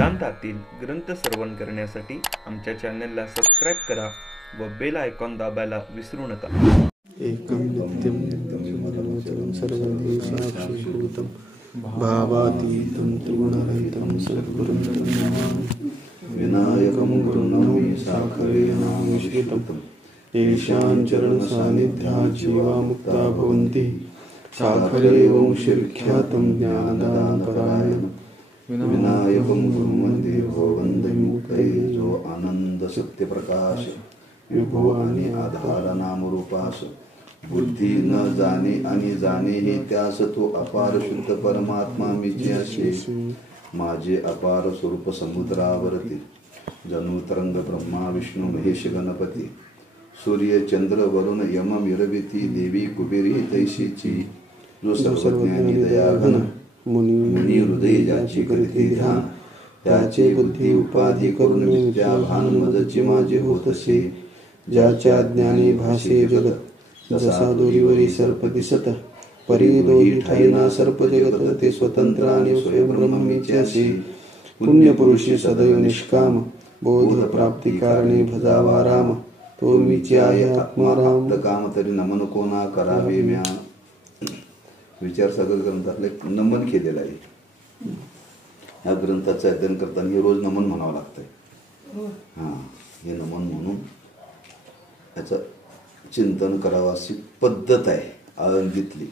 वेदांतातील ग्रंथ श्रवण करण्यासाठी आमच्या चॅनलला सबस्क्राईब करा व बेल आयकॉन दाबायला विसरू नका. एकं नित्यं निर्मलमचलं सर्वदेशाक्षीभूतं भावातीतं त्रिगुणरहितं सद्गुरुं नमामि. विनायकं गुरुं साखरेणामिश्रितं येषां चरणसान्निध्यात् जीवा मुक्ता भवन्ति. साखरे वंशविख्यातं ज्ञानदानपरायणं विनायकं गुरुमंदिर हो वंदे मुक्तये जो आनंद सत्य प्रकाश विभो आणि आधार नाम रूपास. बुद्धी न जाणे आणि जाणे हे त्यास तो अपार शुद्ध परमात्मा मीचे असे. माझे अपार स्वरूप समुद्रावरती जणू तरंग ब्रह्मा विष्णू महेश गणपती. सूर्य चंद्र वरुण यम मिरविती देवी कुबेरी तैशीची. जो सर्वज्ञानी दयाघन मुनी हृदय ज्याची करीती ध्यान. त्याचे बुद्धी उपाधी करून मिथ्या भान मदची माझे होत असे. ज्याच्या ज्ञानी भासे जगत जसा दोरीवरी सर्प दिसत. परी दोरी ठाईना सर्प जगत ते स्वतंत्र आणि स्वयंब्रह्म मीचे असे. पुण्य पुरुषी सदैव निष्काम बोध प्राप्ती कारणे भजावा राम. तो मीचे आहे आत्माराम काम तरी नमन कोणा करावे म्या. विचारसागर ग्रंथातले नमन केलेलं आहे. या ग्रंथाचं अध्ययन करताना हे रोज नमन म्हणावं लागतंय. हां, हे नमन म्हणून याचं चिंतन करावं अशी पद्धत आहे आळंदीतली.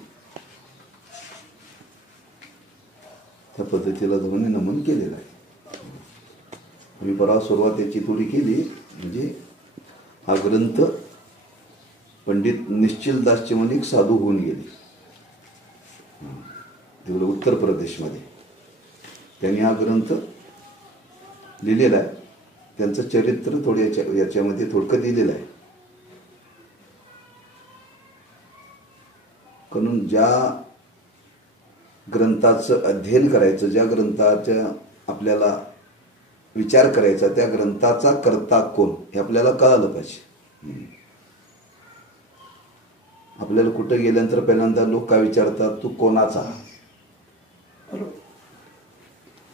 त्या पद्धतीला धरून नमन केलेलं आहे. मी परवा सुरुवात याची थोडी केली. म्हणजे हा ग्रंथ पंडित निश्चलदासचे म्हणून एक साधू होऊन गेले तिकडे उत्तर प्रदेशमध्ये. त्यांनी हा ग्रंथ लिहिलेला आहे. त्यांचं चरित्र थोडे याच्यामध्ये थोडकं दिलेलं आहे. म्हणून ज्या ग्रंथाचं अध्ययन करायचं, ज्या ग्रंथाच्या आपल्याला विचार करायचा, त्या ग्रंथाचा कर्ता कोण हे आपल्याला कळालं पाहिजे. आपल्याला कुठं गेल्यानंतर पहिल्यांदा लोक काय विचारतात, तू कोणाचा.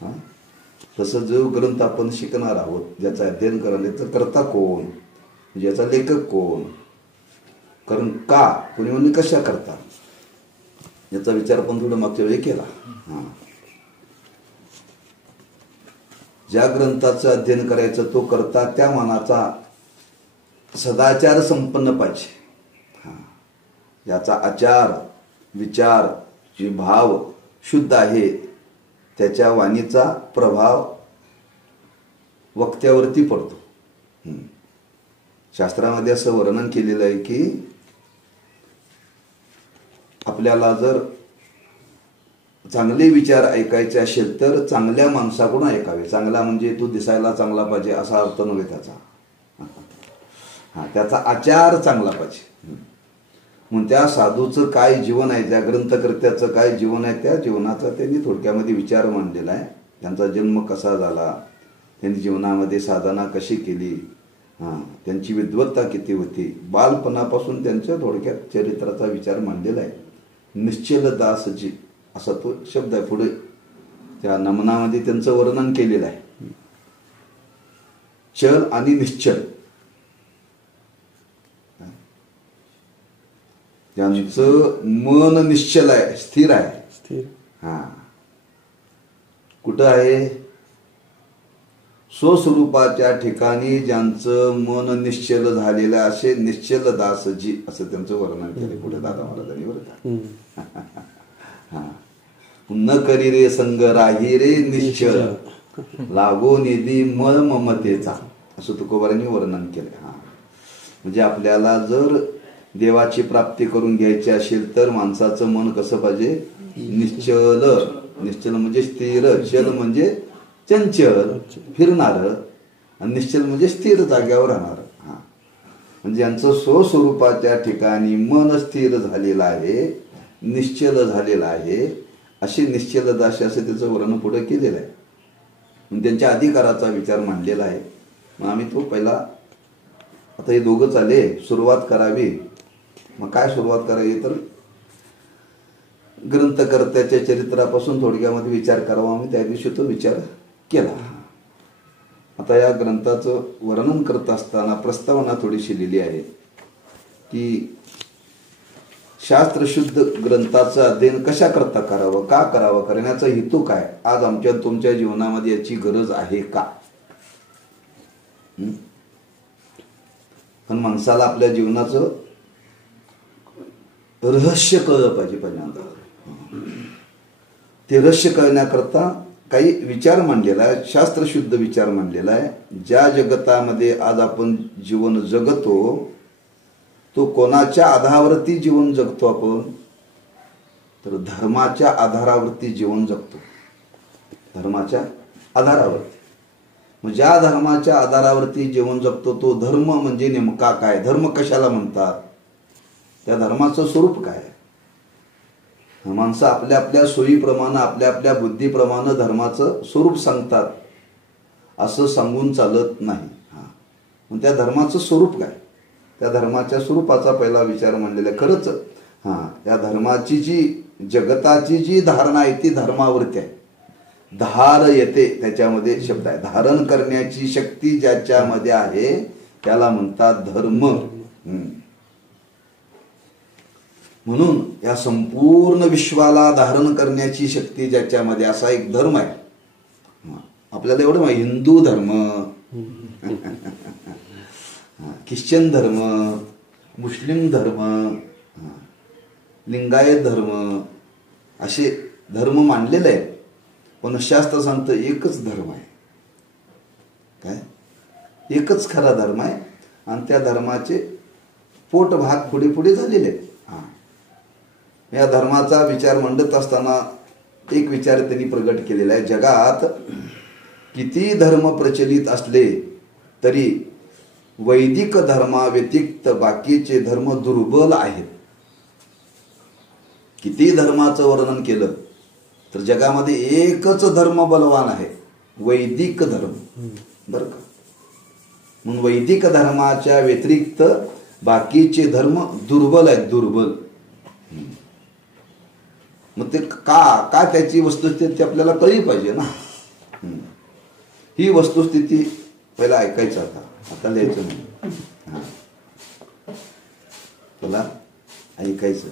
हा, तसं जो ग्रंथ आपण शिकणार आहोत, ज्याचं अध्ययन करायला, तर कर्ता कोण, ज्याचा लेखक कोण, कारण का, कोणी म्हणजे कशा करता, याचा विचार पण थोडं मागच्या वेळी केला. ज्या ग्रंथाचं अध्ययन करायचं तो करता त्या मनाचा सदाचार संपन्न पाहिजे. ज्याचा आचार विचार जे भाव शुद्ध आहे, त्याच्या वाणीचा प्रभाव वक्त्यावरती पडतो. शास्त्रामध्ये असं वर्णन केलेलं आहे की आपल्याला जर चांगले विचार ऐकायचे असेल तर चांगल्या माणसाकडून ऐकावे. चांगला म्हणजे तू दिसायला चांगला पाहिजे असा अर्थ नव्हे त्याचा. त्याचा आचार चांगला पाहिजे. म्हणून त्या साधूचं काय जीवन आहे, त्या ग्रंथकर्त्याचं काय जीवन आहे, त्या जीवनाचा त्यांनी थोडक्यामध्ये विचार मांडलेला आहे. त्यांचा जन्म कसा झाला, त्यांनी जीवनामध्ये साधना कशी केली, त्यांची विद्वत्ता किती होती, बालपणापासून त्यांच्या थोडक्यात चरित्राचा विचार मांडलेला आहे. निश्चलदासजी असा तो शब्द आहे. पुढे त्या नमनामध्ये त्यांचं वर्णन केलेलं आहे. चल आणि निश्चल, ज्यांचं मन निश्चल आहे, स्थिर आहे. कुठं आहे, स्वस्वरूपाच्या ठिकाणी ज्यांचं मन निश्चल झालेलं असे निश्चलदासजी असं त्यांचं वर्णन केलं पुढे दादा महाराजांनी. बरं का, न करी रे संग राही रे निश्चल लागो निधी मळ ममतेचा असं तुकोबारांनी वर्णन केलं. म्हणजे आपल्याला जर देवाची प्राप्ती करून घ्यायची असेल तर माणसाचं मन कसं पाहिजे, निश्चल. निश्चल म्हणजे स्थिर, चल म्हणजे चंचल फिरणार, आणि निश्चल म्हणजे स्थिर जाग्यावर राहणार. म्हणजे यांचं स्वस्वरूपाच्या ठिकाणी मन स्थिर झालेलं आहे, निश्चल झालेलं आहे, अशी निश्चलदासी असं त्याचं वर्णन पुढे केलेलं आहे. त्यांच्या अधिकाराचा विचार मांडलेला आहे. मग आम्ही तो पहिला, आता हे दोघंच आले, सुरुवात करावी. मग काय सुरुवात करावी, तर ग्रंथकर्त्याच्या चरित्रापासून थोडक्यामध्ये विचार करावा. आम्ही त्या दिवशी तो विचार केला. आता या ग्रंथाचं वर्णन करत असताना प्रस्तावना थोडीशी लिहिली आहे की शास्त्रशुद्ध ग्रंथाचं अध्ययन कशा करता करावं, का करावं, करण्याचा हेतू काय, आज आमच्या तुमच्या जीवनामध्ये याची गरज आहे का. पण माणसाला आपल्या जीवनाचं रहस्य कळलं पाहिजे पहिल्यांदा. ते रहस्य कळण्याकरता काही विचार मांडलेला आहे, शास्त्रशुद्ध विचार मांडलेला आहे. ज्या जगतामध्ये आज आपण जीवन जगतो तो कोणाच्या आधारावरती जीवन जगतो आपण, तर धर्माच्या आधारावरती जीवन जगतो. धर्माच्या आधारावरती. मग ज्या धर्माच्या आधारावरती जीवन जगतो तो धर्म म्हणजे नेमका काय, धर्म कशाला म्हणतात, त्या धर्माचं स्वरूप काय. माणसं आपल्या आपल्या सोयीप्रमाणे आपल्या आपल्या बुद्धीप्रमाणे धर्माचं स्वरूप सांगतात, असं सांगून चालत नाही. मग त्या धर्माचं स्वरूप काय, त्या धर्माच्या स्वरूपाचा पहिला विचार मांडलेला आहे. खरंच या धर्माची जी जगताची जी धारणा आहे ती धर्मावरती आहे. धार येते त्याच्यामध्ये शब्द आहे, धारण करण्याची शक्ती ज्याच्यामध्ये आहे त्याला म्हणतात धर्म. म्हणून या संपूर्ण विश्वाला धारण करण्याची शक्ती ज्याच्यामध्ये असा एक धर्म आहे. आपल्याला एवढं माहिती, हिंदू धर्म, ख्रिश्चन धर्म, मुस्लिम धर्म, लिंगायत धर्म असे धर्म मानलेले आहेत. पण शास्त्र सांगतं एकच धर्म आहे. काय, एकच खरा धर्म आहे आणि त्या धर्माचे पोट भाग पुढे पुढे झालेले आहेत. या धर्माचा विचार मांडत असताना एक विचार त्यांनी प्रगट केलेला आहे. जगात किती धर्म प्रचलित असले तरी वैदिक धर्माव्यतिरिक्त बाकीचे धर्म दुर्बल आहेत. किती धर्माचं वर्णन केलं तर जगामध्ये एकच धर्म बलवान आहे, वैदिक धर्म. बरं का. म्हणून वैदिक धर्माच्या व्यतिरिक्त बाकीचे धर्म दुर्बल आहेत, दुर्बल. मग ते का त्याची वस्तुस्थिती आपल्याला कळली पाहिजे ना. ही वस्तुस्थिती पहिला ऐकायचं, आता लिहायचं नाही. पहिला ऐकायचं.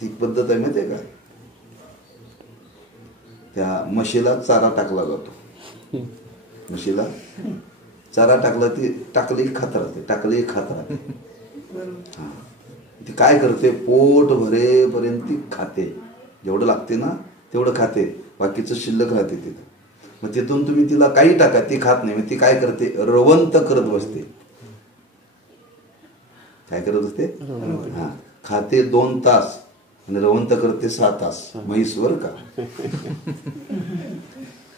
ती पद्धत आहे माहिती आहे का, त्या म्हशीला चारा टाकला जातो. म्हशीला चारा टाकला, ती टाकली खात राहते, टाकली खात राहते. ती काय करते, पोट भरेपर्यंत ती खाते, जेवढं लागते ना तेवढं खाते, बाकीचं शिल्लक राहते तिथं. मग तिथून तुम्ही तिला काही टाका, ती खात नाही. मग ती काय करते, रवंत करत बसते. काय करत असते, खाते 2 तास आणि रवंत करते 6 तास. म्हैसवर का.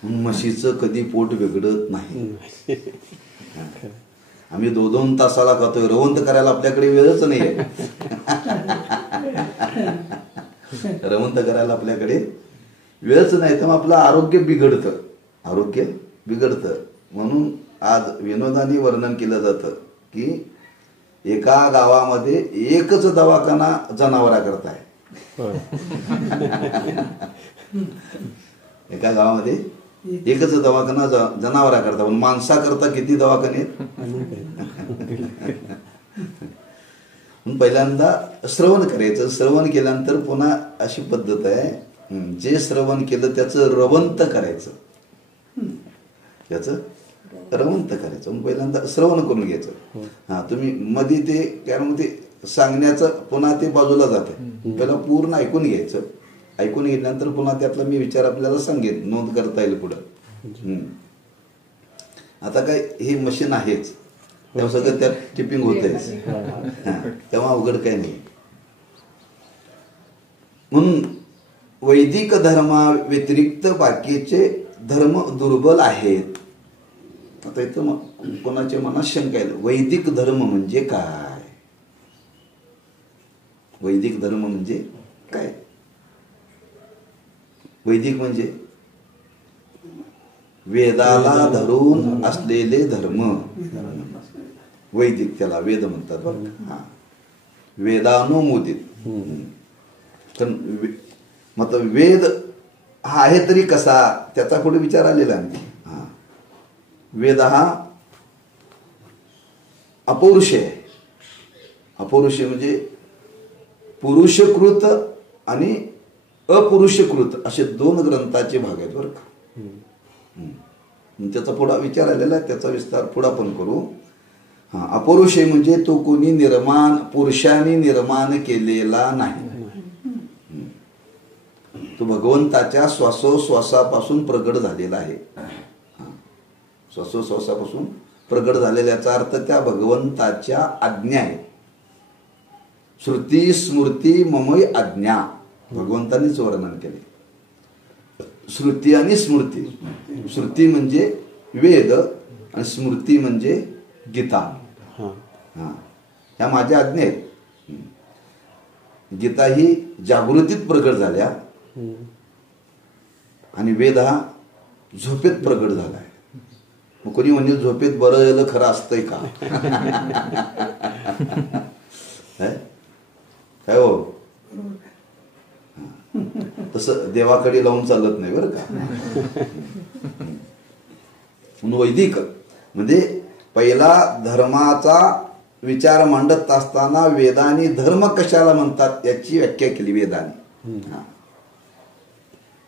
म्हशीचं कधी पोट बिघडत नाही. आम्ही 2-2 तासाला खातोय, रवंत करायला आपल्याकडे वेळच नाही आहे. रवंत करायला आपल्याकडे वेळच नाही, तर मग आपलं आरोग्य बिघडतं, आरोग्य बिघडतं. म्हणून आज विनोदाने वर्णन केलं जातं की एका गावामध्ये एकच दवाखाना जनावरा करता आहे. एका गावामध्ये एकच दवाखाना जनावरा करता, पण माणसा करता किती दवाखाने. पहिल्यांदा श्रवण करायचं, श्रवण केल्यानंतर पुन्हा अशी पद्धत आहे, जे श्रवण केलं त्याचं रवंत करायचं, त्याचं रवंत करायचं. मग पहिल्यांदा श्रवण करून घ्यायचं. तुम्ही मध्ये ते त्यामध्ये सांगण्याचं पुन्हा ते बाजूला जाते, पहिला पूर्ण ऐकून घ्यायचं. ऐकून घेतल्यानंतर पुन्हा त्यातला मी विचार आपल्याला सांगेन, नोंद करता येईल पुढं. आता काय हे मशीन आहेच, तेव्हा सगळं त्यात टिपिंग होतंयच, तेव्हा अवघड काही नाही. म्हणून वैदिक धर्मा व्यतिरिक्त बाकीचे धर्म दुर्बल आहेत. आता इथं कोणाच्या मनात शंका येईल, वैदिक धर्म म्हणजे काय, वैदिक धर्म म्हणजे काय. वैदिक म्हणजे वेदाला धरून असलेले धर्म, वैदिक, त्याला वेद म्हणतात. वेदानुमोदित. मग वेद हा आहे तरी कसा, त्याचा पुढे विचार आलेला आहे. वेद हा अपौरुष आहे. अपौरुष म्हणजे पुरुषकृत आणि अपुरुषकृत असे 2 ग्रंथाचे भाग आहेत बरं का. त्याचा पुढा विचार आलेला आहे, त्याचा विस्तार पुढा पण करू. अपौरुष म्हणजे तो कोणी निर्माण, पुरुषाने निर्माण केलेला नाही. तो भगवंताच्या श्वासोश्वासापासून प्रगट झालेला आहे. श्वासोश्वासापासून प्रगट झालेल्याचा अर्थ त्या भगवंताच्या आज्ञा आहे. श्रुती स्मृती ममय आज्ञा भगवंतांनीच वर्णन केले. श्रुती आणि स्मृती. श्रुती म्हणजे वेद आणि स्मृती म्हणजे गीता. ह्या माझ्या आज्ञा आहेत. गीता ही जागृतीत प्रगट झाल्या आणि वेद हा झोपेत प्रगट झालाय. मग कोणी म्हणजे झोपेत बरं झालं खरं असतंय का? काय हो, तसं देवाकडे लावून चालत नाही बरं का. म्हणून वैदिक म्हणजे पहिला धर्माचा विचार मांडत असताना वेदांनी धर्म कशाला म्हणतात याची व्याख्या केली वेदांनी.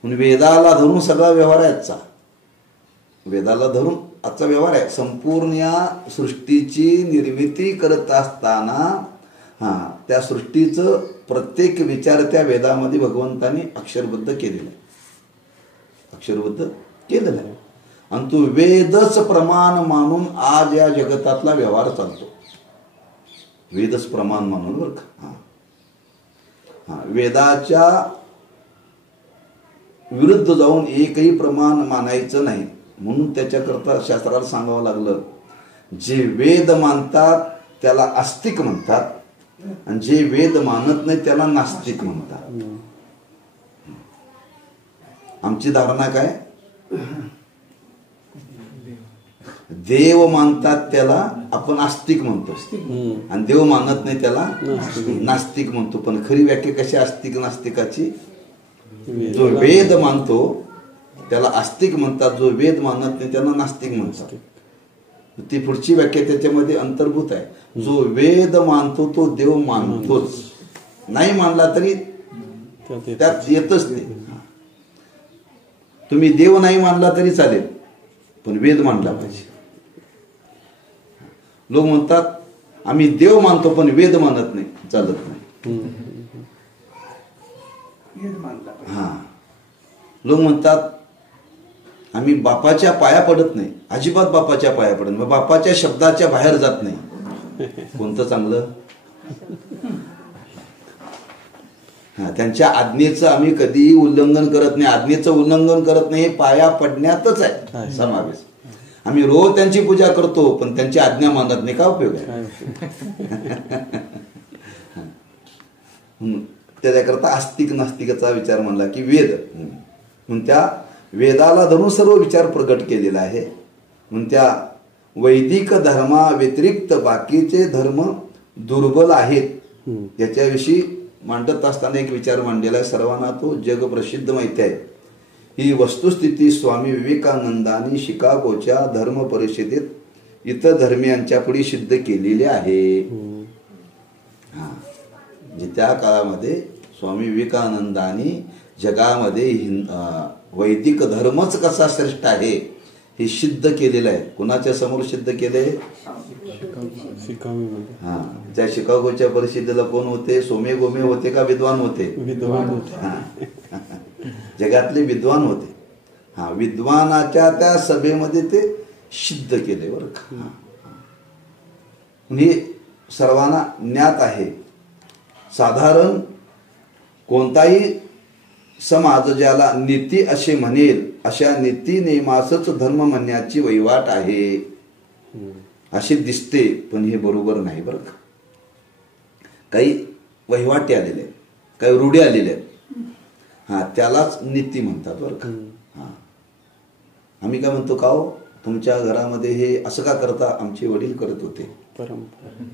म्हणून वेदाला धरून सगळा व्यवहार आहे आजचा. वेदाला धरून आजचा व्यवहार आहे. संपूर्ण या सृष्टीची निर्मिती करत असताना त्या सृष्टीचं प्रत्येक विचार त्या वेदामध्ये भगवंतांनी अक्षरबद्ध केलेला आहे. अक्षरबद्ध केलेला आहे. आणि तो वेदच प्रमाण मानून आज या जगतातला व्यवहार चालतो. वेदच प्रमाण मानून बरं का. वेदाच्या विरुद्ध जाऊन एकही प्रमाण मानायचं नाही. म्हणून त्याच्याकरता शास्त्राला सांगावं लागलं, जे वेद मानतात त्याला आस्तिक म्हणतात आणि जे वेद मानत नाही त्याला नास्तिक म्हणतात. आमची धारणा काय, देव मानतात त्याला आपण आस्तिक म्हणतो आणि देव मानत नाही त्याला नास्तिक म्हणतो. पण खरी व्याख्या कशी आस्तिक नास्तिकाची, जो वेद मानतो त्याला आस्तिक म्हणतात, जो वेद मानत नाही त्याला नास्तिक म्हणतात. ती पुढची व्याख्या त्याच्यामध्ये अंतर्भूत आहे. जो वेद मानतो तो देव मानतोच, नाही मानला तरी त्यात येतच नाही. तुम्ही देव नाही मानला तरी चालेल पण वेद मानला पाहिजे. लोक म्हणतात आम्ही देव मानतो पण वेद मानत नाही, चालत नाही. लोक म्हणतात आम्ही बापाच्या पाया पडत नाही, अजिबात बापाच्या पाया पडत नाही, बापाच्या शब्दाच्या बाहेर जात नाही. कोणतं चांगलं? त्यांच्या आज्ञेचं आम्ही कधीही उल्लंघन करत नाही. आज्ञेचं उल्लंघन करत नाही, पाया पडण्यातच आहे समावेश. आम्ही रोज त्यांची पूजा करतो पण त्यांची आज्ञा मानत नाही, का उपयोग आहे? त्याच्याकरता आस्तिक नास्तिकाचा विचार म्हणला की वेद. म्हणून त्या वेदाला धरून सर्व विचार प्रगट केलेला आहे. म्हणून त्या वैदिक धर्मा व्यतिरिक्त बाकीचे धर्म दुर्बल आहेत याच्याविषयी मांडत असताना एक विचार मांडलेला आहे. सर्वांना तो जगप्रसिद्ध माहिती आहे. ही वस्तुस्थिती स्वामी विवेकानंदांनी शिकागोच्या धर्म परिषदेत इतर धर्मियांच्या पुढे सिद्ध केलेली आहे. म्हणजे त्या काळामध्ये स्वामी विवेकानंदांनी जगामध्ये वैदिक धर्मच कसा श्रेष्ठ आहे हे सिद्ध केलेलं आहे. कुणाच्या समोर सिद्ध केले? त्या शिकागोच्या परिषदेला कोण होते? सोमे गोमे होते का विद्वान होते? विद्वान होते. जगातले विद्वान होते. विद्वानाच्या त्या सभेमध्ये ते सिद्ध केले बरं का. हे सर्वांना ज्ञात आहे. साधारण कोणताही समाज ज्याला नीती असे म्हणेल अशा नीती नियमासच धर्म म्हणण्याची वहिवाट आहे असे दिसते. पण हे बरोबर नाही बरं का. काही वहिवाटी आलेले आहेत, काही रूढी आलेल्या आहेत, त्यालाच नीती म्हणतात बरं का. आम्ही काय म्हणतो, का हो तुमच्या घरामध्ये हे असं का करता? आमचे वडील करत होते,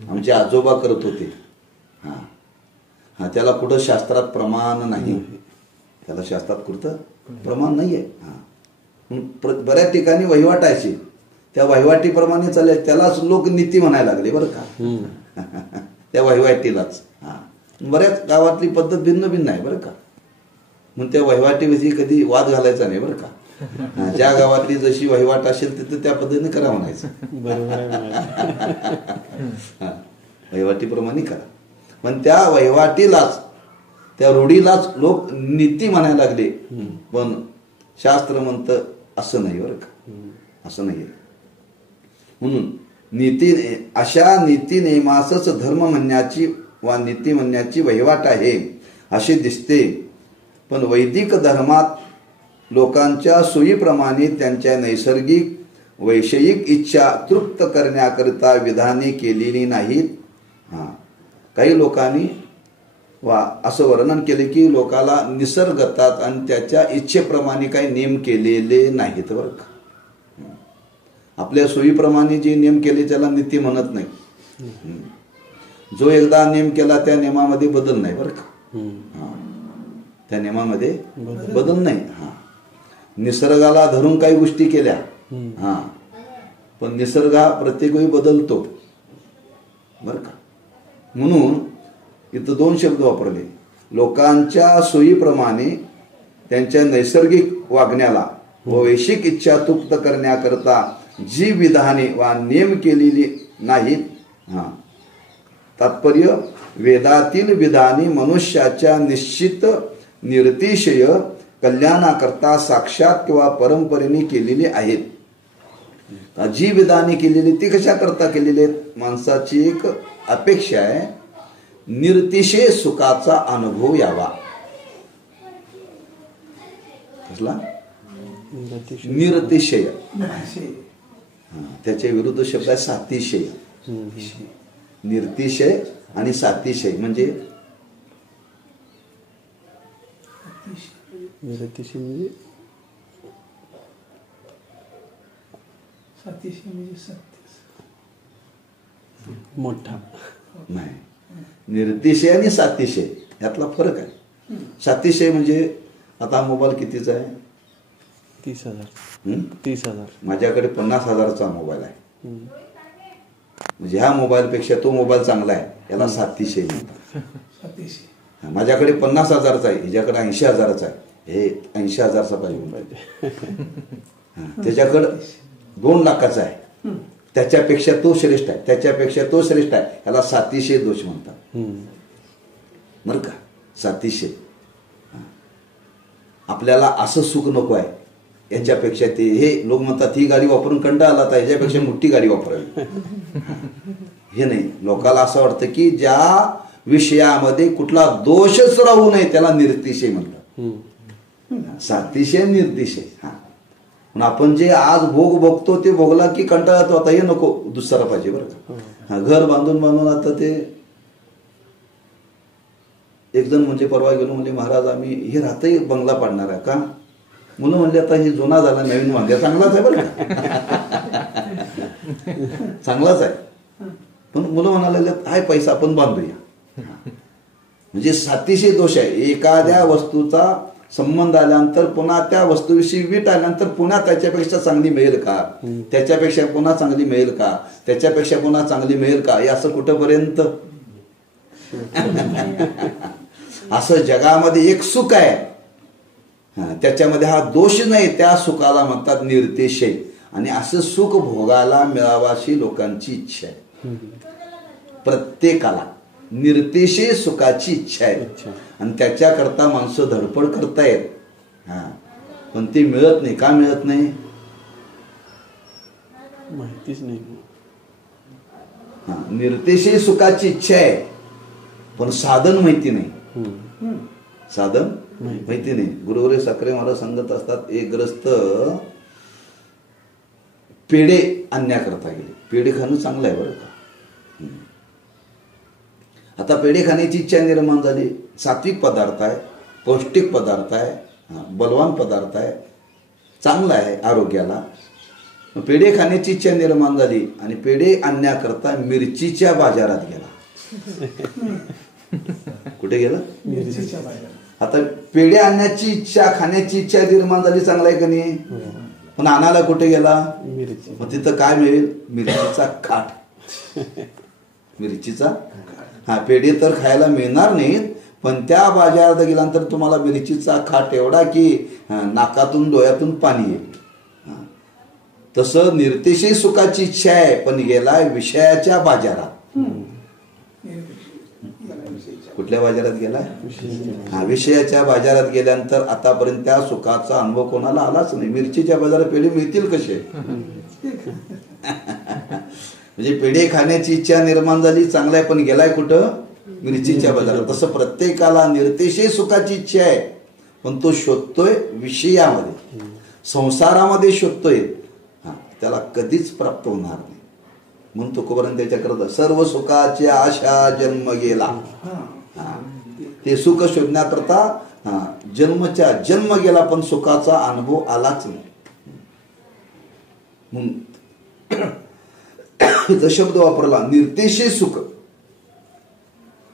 आमचे आजोबा करत होते. त्याला कुठं शास्त्रात प्रमाण नाही. त्याला शास्त्रात कुठं प्रमाण नाहीये. बऱ्याच ठिकाणी वहिवाट आहे. त्या वहिवाटीप्रमाणे चालेल, त्यालाच लोक नीती म्हणायला लागले बरं का. त्या वहिवाटीलाच. हा, बऱ्याच गावातली पद्धत भिन्न भिन्न आहे बरं का. म्हणून त्या वहिवाटीविषयी कधी वाद घालायचा नाही बरं का. ज्या गावातली जशी वहिवाट असेल तिथं त्या पद्धतीने करा म्हणायचं. वहिवाटीप्रमाणे करा. पण त्या वहिवाटीलाच, त्या रूढीलाच लोक नीती म्हणायला लागले. पण शास्त्र म्हणतं असं नाही बरं का, असं नाही. म्हणून नीती, अशा नीती नियमासच धर्म म्हणण्याची वा नीती म्हणण्याची वहिवाट आहे असे दिसते. पण वैदिक धर्मात लोकांच्या सोयीप्रमाणे त्यांच्या नैसर्गिक वैषयिक इच्छा तृप्त करण्याकरिता विधाने केलेली नाहीत. काही लोकांनी वा असं वर्णन केले की लोकाला निसर्गतात आणि त्याच्या इच्छेप्रमाणे काही नियम केलेले नाहीत बरं का. आपल्या सोयीप्रमाणे जे नियम केले त्याला नीती म्हणत नाही. जो एकदा नियम केला त्या नियमामध्ये बदल नाही बरं का. त्या नियमामध्ये बदल नाही. निसर्गाला धरून काही गोष्टी केल्या, पण निसर्ग हा प्रत्येक वेळी बदलतो बरं का. म्हणून इथं दोन शब्द वापरले. लोकांच्या सोयीप्रमाणे त्यांच्या नैसर्गिक वागण्याला व वैश्विक इच्छा तृप्त करण्याकरता जी विधाने वा नियम केलेली नाहीत. तात्पर्य, वेदातील विधाने मनुष्याच्या निश्चित निरतिशय कल्याणाकरता साक्षात किंवा परंपरेने केलेली आहेत. जी विधाने केलेली ती कशा करता केलेली आहेत? माणसाची एक अपेक्षा आहे, निरतिशय सुखाचा अनुभव यावा. कसला? निरतिशय. त्याच्या विरुद्ध शब्द आहे सातिशय. निर्तिशय आणि सातिशय म्हणजे मोठा नाही. निर्तिशय आणि सातिशय यातला फरक आहे. सातिशय म्हणजे आता मोबाईल कितीचा आहे? 30,000. 30,000. माझ्याकडे 50,000चा मोबाईल आहे. म्हणजे ह्या मोबाईलपेक्षा तो मोबाईल चांगला आहे, याला सातिशय म्हणतात. माझ्याकडे 50,000चा आहे, हिच्याकडे 80,000चा आहे. हे 80,000चा पाहिजे. त्याच्याकडे 2 लाखाचा आहे, त्याच्यापेक्षा तो श्रेष्ठ आहे, त्याच्यापेक्षा तो श्रेष्ठ आहे, याला सातिशय दोष म्हणतात बरं का. सातिशय. आपल्याला असं सुख नको आहे, याच्यापेक्षा ते, हे लोक म्हणतात ही गाडी वापरून कंटाळा आला, तर ह्याच्यापेक्षा मोठी गाडी वापरावी. हे नाही, लोकाला असं वाटतं की ज्या विषयामध्ये कुठला दोषच राहू नये त्याला निर्तिशय म्हणतात. सातिशय, निर्तिशय. पण आपण जे आज भोग भोगतो ते भोगला की कंटाळा येतो, आता हे नको, दुसरा पाहिजे बरं का. घर बांधून बांधून आता ते एक जण म्हणजे परवा गेलो, म्हणजे महाराज आम्ही हे राहतही बंगला पाडणार आहे का? मुलं म्हणले आता हे जुना झाला, नवीन बांधल्या. चांगलाच आहे बरं का, चांगलाच आहे. पण मुलं म्हणाले आहे पैसा आपण बांधूया. म्हणजे सातिशय दोष आहे. एखाद्या वस्तूचा संबंध आल्यानंतर पुन्हा त्या वस्तूविषयी वीट आल्यानंतर पुन्हा त्याच्यापेक्षा चांगली मिळेल का, त्याच्यापेक्षा पुन्हा चांगली मिळेल का, त्याच्यापेक्षा पुन्हा चांगली मिळेल का, हे असं कुठंपर्यंत. असं जगामध्ये एक सुख आहे, त्याच्यामध्ये हा दोष नाही, त्या सुखाला म्हणतात निर्तिशय. आणि असं सुख भोगायला मिळावाशी लोकांची इच्छा आहे. प्रत्येकाला निर्तिशय सुखाची इच्छा आहे आणि त्याच्याकरता माणसं धडपड करतायत. पण ते मिळत नाही. का मिळत नाही? माहितीच नाही. निर्तिशय सुखाची इच्छा आहे, पण साधन माहिती नाही. साधन माहिती नाही. गुरुवरे साखरे महाराज सांगत असतात, एक ग्रस्त पेढे आणण्याकरता गेले. पेढे खाणं चांगलं आहे बरं का. आता पेढे खाण्याची इच्छा निर्माण झाली. सात्विक पदार्थ आहे, पौष्टिक पदार्थ आहे, बलवान पदार्थ आहे, चांगला आहे आरोग्याला. पेढे खाण्याची इच्छा निर्माण झाली आणि पेढे आणण्याकरता मिरचीच्या बाजारात गेला. कुठे गेला? मिरचीच्या बाजारात. आता पेढे आणण्याची इच्छा, खाण्याची इच्छा निर्माण झाली, चांगला आहे का नाही? पण आणायला कुठे गेला? मिरची. मग तिथं काय मिळेल? मिरचीचा काठ. मिरचीचा पेढे तर खायला मिळणार नाहीत, पण त्या बाजारात गेल्यानंतर तुम्हाला मिरचीचा खाट एवढा की नाकातून डोळ्यातून पाणी येईल. तसं निर्तिशय सुखाची इच्छा आहे, पण गेलाय विषयाच्या बाजारात. कुठल्या बाजारात गेलाय? विषयाच्या बाजारात गेल्यानंतर आतापर्यंत त्या सुखाचा अनुभव कोणाला आलाच नाही. मिरचीच्या बाजारात पेढे मिळतील कसे? म्हणजे पेढे खाण्याची इच्छा निर्माण झाली, चांगलं आहे, पण गेलाय कुठं? मिरचीच्या बाजारात. तसं प्रत्येकाला निर्तिशय सुखाची इच्छा आहे, पण तो शोधतोय विषयामध्ये, संसारामध्ये शोधतोय. त्याला कधीच प्राप्त होणार नाही. म्हणून तुकोबाराने त्याच्याकरता सर्व सुखाची आशा जन्म गेला. ते सुख शोधण्याकरता जन्म गेला, पण सुखाचा अनुभव आलाच नाही. म्हणून शब्द वापरला निर्तिशय सुख.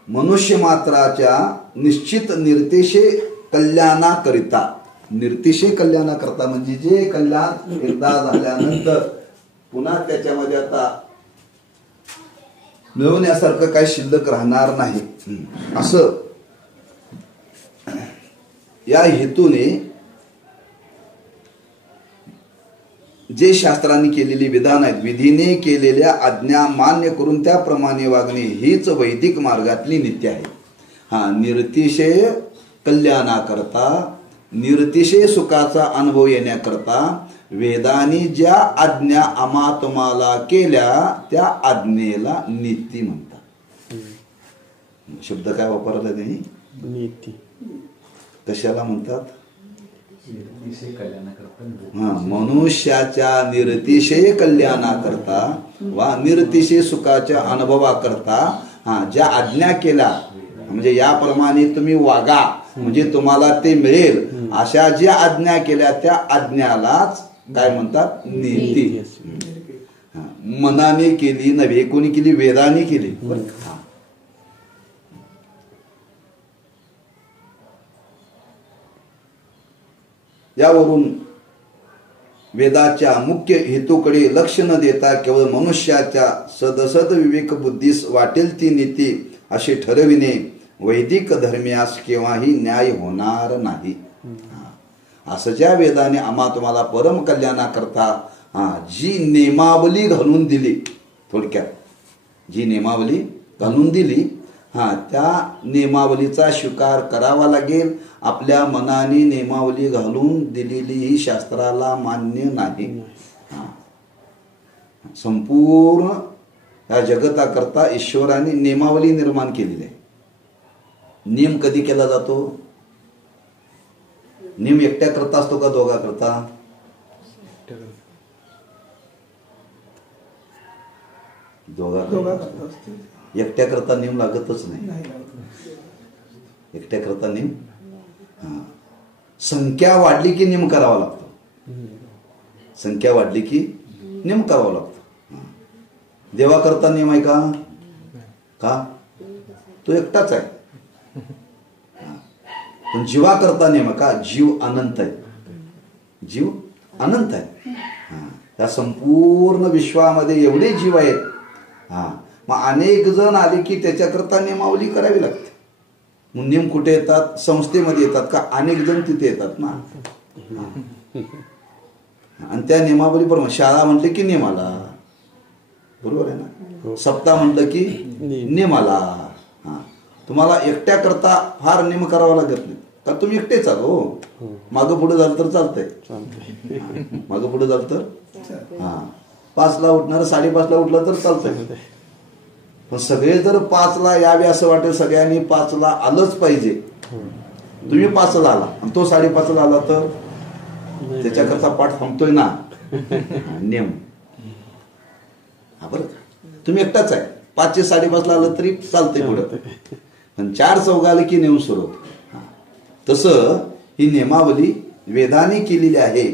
मनुष्य मात्राच्या निश्चित निर्तिशय कल्याणाकरिता. निर्तिशय कल्याणाकरता म्हणजे जे कल्याण एकदा झाल्यानंतर पुन्हा त्याच्यामध्ये आता मिळवण्यासारखं काही शिल्लक राहणार नाही, असं या हेतूने जे शास्त्रांनी केलेली विधान आहेत, विधीने केलेल्या आज्ञा मान्य करून त्याप्रमाणे वागणे हीच वैदिक मार्गातली नीती आहे. निर्तिशय कल्याणाकरता, निर्तिशय सुखाचा अनुभव येण्याकरता वेदांनी ज्या आज्ञा आम्हा तुम्हाला केल्या त्या आज्ञेला नीती म्हणतात. शब्द काय वापरला त्यांनी? नीती. कशाला म्हणतात? मनुष्याच्या निर्तिशय कल्याणाकरता वा निर्तिशय सुखाच्या अनुभवाकरता ज्या आज्ञा केल्या, म्हणजे याप्रमाणे तुम्ही वागा म्हणजे तुम्हाला ते मिळेल, अशा ज्या आज्ञा केल्या त्या आज्ञालाच काय म्हणतात? नीती. मनाने केली नव्हे, कोणी केली? वेदाने केली. यावरून वेदाच्या मुख्य हेतूकडे लक्ष न देता केवळ मनुष्याच्या सदसद विवेक बुद्धीस वाटेल ती नीती असे ठरविणे वैदिक धर्मियास केव्हाही न्याय होणार नाही. असं ज्या वेदाने आम्हा तुम्हाला परम कल्याणाकरता जी नेमावली घालून दिली, थोडक्यात जी नेमावली घालून दिली, त्या नेमावलीचा स्वीकार करावा लागेल. आपल्या मनाने नेमावली घालून दिलेली ही शास्त्राला मान्य नाही. संपूर्ण या जगताकरता ईश्वराने नेमावली निर्माण केलेली आहे. नियम कधी केला जातो? नियम एकट्या करता असतो का दोघा करता? दोघा करता. एकट्या करता नियम लागतच नाही. एकट्या करता नियम, संख्या वाढली की नियम करावा लागतो. संख्या वाढली की नियम करावा लागतो. देवा करता नियम आहे का? का? तो एकटाच आहे. पण जीवा करता नियम का? जीव अनंत आहे. जीव अनंत आहे. त्या संपूर्ण विश्वामध्ये एवढे जीव आहेत. मग अनेक जण आले की त्याच्याकरता नियमावली करावी लागते. मग नियम कुठे येतात? संस्थेमध्ये येतात का? अनेक जण तिथे येतात ना. आणि त्या नियमावली बरोबर शाळा म्हटले की नियमाला, बरोबर आहे ना. सप्ताह म्हटलं की नियमाला. तुम्हाला एकट्या करता फार नियम करावा लागत नाही का? तुम्ही एकटेच आहात. हो, मागं पुढे झालं तर चालतंय. मागं पुढे झालं तर 5ला उठणार 5:30ला उठलं तर चालतंय. पण सगळे जर 5ला यावे असं वाटेल, सगळ्यांनी 5ला आलंच पाहिजे. तुम्ही 5ला आला आणि तो 5:30ला आला तर त्याच्याकरता पाठ थांबतोय ना. नियम बरं. तुम्ही एकटाच आहे, 5 5:30ला आलं तरी चालतंय पुढं. पण 4 चौघाले की नियम सुरू होतो. तसं ही नियमावली वेदाने केलेली आहे.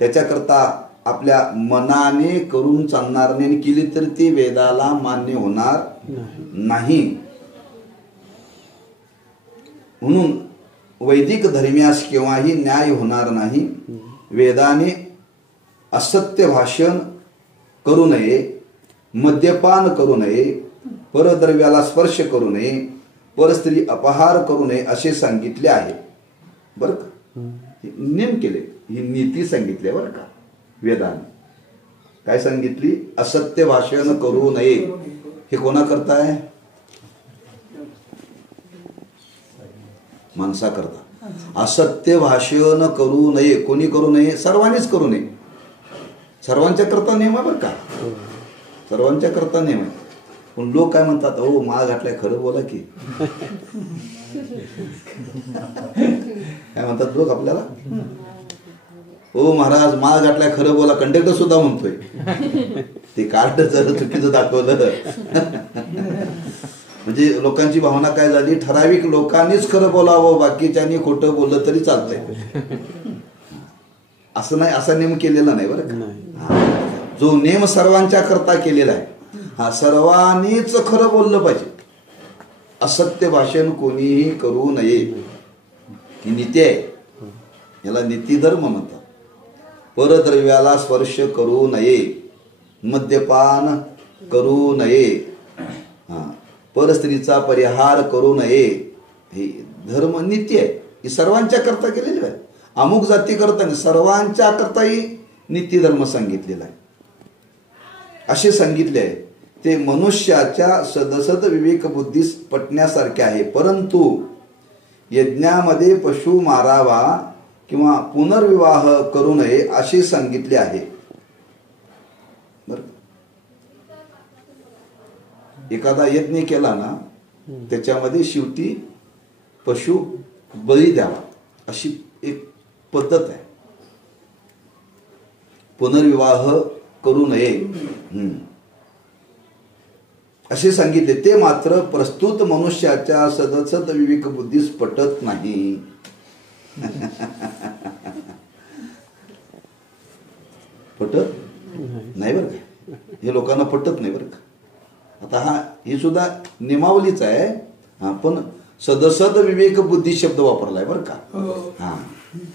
त्याच्याकरता आपल्या मनाने करून चालणार नाही, केली तर ती वेदाला मान्य होणार नाही. म्हणून वैदिक धर्मियास केव्हाही न्याय होणार नाही. वेदाने असत्य भाषण करू नये, मद्यपान करू नये, परद्रव्याला स्पर्श करू नये, परस्त्री अपहार करू नये असे सांगितले आहे. बरं का, नेम केले, ही नीती सांगितली बरं का वेदाने. काय सांगितली? असत्य भाषण करू नये. हे कोणा करताय? माणसा करता. असत्य भाषण करू नये. कोणी करू नये? सर्वांनीच करू नये. सर्वांच्या करता नियम आहे बरं का, सर्वांच्या करता नियम आहे. पण लोक काय म्हणतात, हो माळ घातलाय खरं बोला की. काय म्हणतात लोक आपल्याला? हो महाराज माळ घातलाय खरं बोला. कंडक्टर सुद्धा म्हणतोय. ते कार्ड जर चुकीचं दाखवलं म्हणजे लोकांची भावना काय झाली, ठराविक लोकांनीच खरं बोलावं, बाकीच्यांनी खोटं बोललं तरी चालतंय. असं नाही, असा नेम केलेला नाही बरं का. जो नेम सर्वांच्या करता केलेला आहे, हा सर्वांनीच खरं बोललं पाहिजे. असत्य भाषण कोणीही करू नये. ही नीती आहे, याला नीती धर्म म्हणतात. परद्रव्याला स्पर्श करू नये, मद्यपान करू नये, परस्त्रीचा परिहार करू नये. ही धर्म नीती आहे, ही सर्वांच्या करता केलेली आहे. अमुक जाती करता नाही, सर्वांच्या करता ही नीती धर्म सांगितलेला आहे. असे सांगितले आहे ते मनुष्याच्या सदसद विवेक बुद्धीस पटण्यासारखे आहे. परंतु यज्ञामध्ये पशु मारावा किंवा पुनर्विवाह करू नये असे सांगितले आहे. एखादा यज्ञ केला ना, त्याच्यामध्ये शेवटी पशु बळी द्यावा अशी एक पद्धत आहे. पुनर्विवाह करू नये असे सांगितले. ते मात्र प्रस्तुत मनुष्याच्या सदसद विवेक बुद्धीस पटत नाही. पटत नाही बरं का, हे लोकांना पटत नाही बरं का. आता ही सुद्धा नियमावलीच आहे, पण सदसद विवेक बुद्धी शब्द वापरलाय बरं का.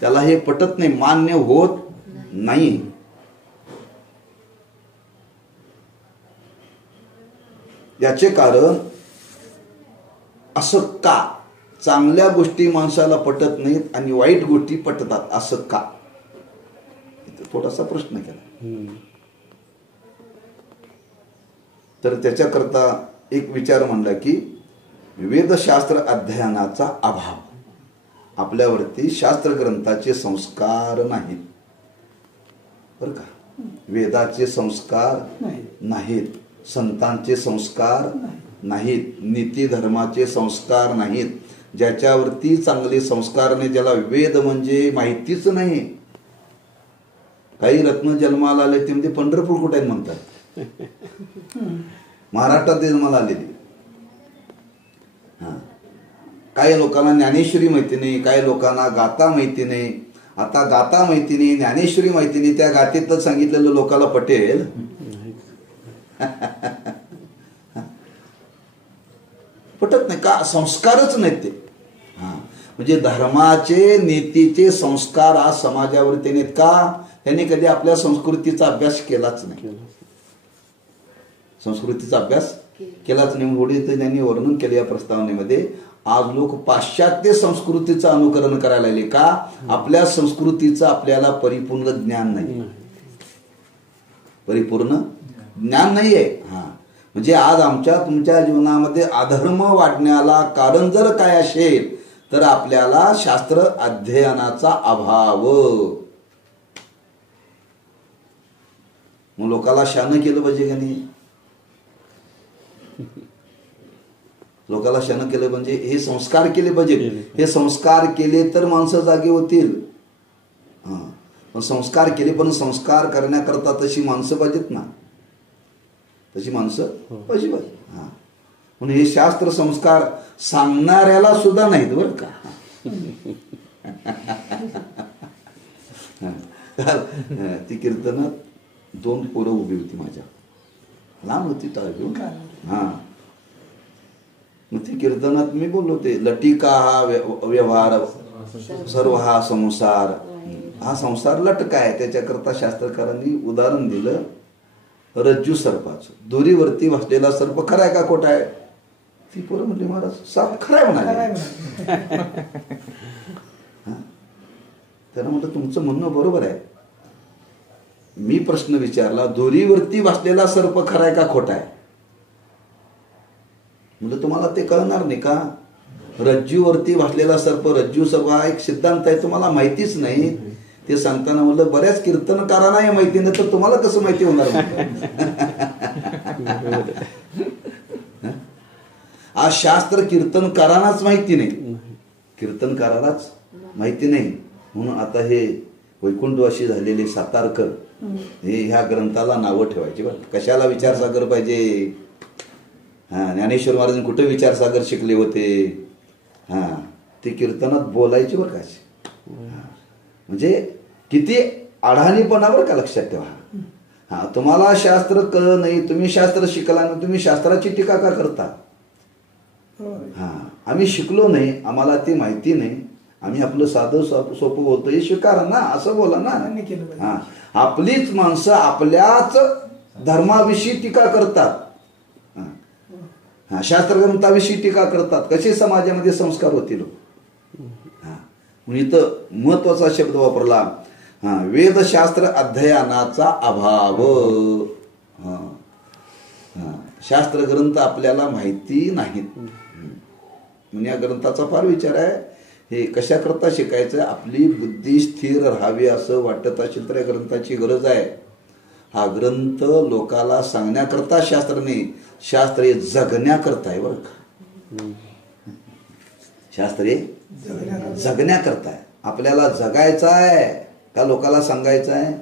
त्याला हे पटत नाही, मान्य होत नाही. याचे कारण असं का? चांगल्या गोष्टी माणसाला पटत नाहीत आणि वाईट गोष्टी पटतात, असं का? थोडासा प्रश्न केला तर त्याच्याकरता एक विचार म्हणला की वेदशास्त्र अध्ययनाचा अभाव. आपल्यावरती शास्त्र ग्रंथाचे संस्कार नाहीत बरं का. वेदाचे संस्कार नाहीत, संतांचे संस्कार नाहीत, नीती धर्माचे संस्कार नाहीत. ज्याच्यावरती चांगले संस्कार नाही, ज्याला वेद म्हणजे माहितीच नाही. काही रत्न जन्माला आले ते म्हणजे पंढरपूर कुठे आहेत म्हणतात. महाराष्ट्रात जन्माला आलेली. काही लोकांना ज्ञानेश्वरी माहिती नाही, काही लोकांना गाथा माहिती नाही. आता गाथा माहिती नाही, ज्ञानेश्वरी माहिती नाही, त्या गाथेत सांगितलेलं लोकांना पटेल? पटत नाही का? संस्कारच नाहीत ते. म्हणजे धर्माचे नीतीचे संस्कार आज समाजावरती नाहीत का? त्यांनी कधी आपल्या संस्कृतीचा अभ्यास केलाच नाही. संस्कृतीचा अभ्यास केलाच नाही. एवढे तर त्यांनी वर्णन केले या प्रस्तावनेमध्ये. आज लोक पाश्चात्य संस्कृतीचं अनुकरण करायला लागले का? आपल्या संस्कृतीचं आपल्याला परिपूर्ण ज्ञान नाही, परिपूर्ण ज्ञान नाहीये. म्हणजे आज आमच्या तुमच्या जीवनामध्ये अधर्म वाढण्याला कारण जर काय असेल तर आपल्याला शास्त्र अध्ययनाचा अभाव. मग लोकाला शान केलं पाहिजे का नाही? लोकाला शान केलं म्हणजे हे संस्कार केले पाहिजे. हे संस्कार केले तर माणसं जागे होतील. पण संस्कार केले, पण संस्कार करण्याकरता तशी माणसं पाहिजेत ना, तशी माणसं पाहिजे. म्हणून हे शास्त्र संस्कार सांगणाऱ्याला सुद्धा नाहीत बरं का. ती कीर्तनात 2 पोरं उभी होती माझ्या, लहान होती टाळ घेऊन. मग ती कीर्तनात मी बोललो ते लटिका हा व्यवहार, सर्व हा संसार, हा संसार लटका आहे. त्याच्याकरता शास्त्रकारांनी उदाहरण दिलं रज्जू सर्पाचं. दोरीवरती बसलेला सर्प खरा आहे का खोटा आहे? ती पोरं म्हणली महाराज साप खरा आहे म्हणाले. त्यानं म्हटलं तुमचं म्हणणं बरोबर आहे. मी प्रश्न विचारला दोरीवरती बसलेला सर्प खरा आहे का खोटा आहे? म्हणजे तुम्हाला ते कळणार नाही का? रज्जूवरती बसलेला सर्प, रज्जू सर्प हा एक सिद्धांत आहे, तुम्हाला माहितीच नाही. ते सांगताना म्हणलं बऱ्याच कीर्तनकारांना हे माहिती नाही तर तुम्हाला कसं माहिती होणार? आज शास्त्र कीर्तनकारांनाच माहिती नाही, कीर्तनकारालाच माहिती नाही. म्हणून आता हे वैकुंठवासी झालेले सातारकर हे ह्या ग्रंथाला नावं ठेवायची. बरं कशाला विचारसागर पाहिजे? ज्ञानेश्वर महाराजांनी कुठे विचारसागर शिकले होते? ते कीर्तनात बोलायचे बरं का. म्हणजे किती अडाणीपणावर का लक्षात ठेवा. तुम्हाला शास्त्र कळ नाही, तुम्ही शास्त्र शिकला नाही, तुम्ही शास्त्राची टीका का करता? आम्ही शिकलो नाही, आम्हाला ती माहिती नाही, आम्ही आपलं साधं सोपं होतं हे स्वीकारा ना, असं बोला ना. आपलीच माणसं आपल्याच धर्माविषयी टीका करतात, शास्त्र ग्रंथाविषयी टीका करतात. कसे समाजामध्ये संस्कार होतील? इथं महत्वाचा शब्द वापरला वेदशास्त्र अध्ययनाचा अभाव. शास्त्र ग्रंथ आपल्याला माहिती नाहीत. म्हणजे या ग्रंथाचा फार विचार आहे. हे कशा करता शिकायचं? आपली बुद्धी स्थिर राहावी असं वाटत असेल तर या ग्रंथाची गरज आहे. हा ग्रंथ लोकाला सांगण्याकरता शास्त्र नाही, शास्त्र हे जगण्याकरता आहे बरं का. शास्त्र हे जगण्याकरता आहे. आपल्याला जगायचं आहे का लोकाला सांगायचं आहे?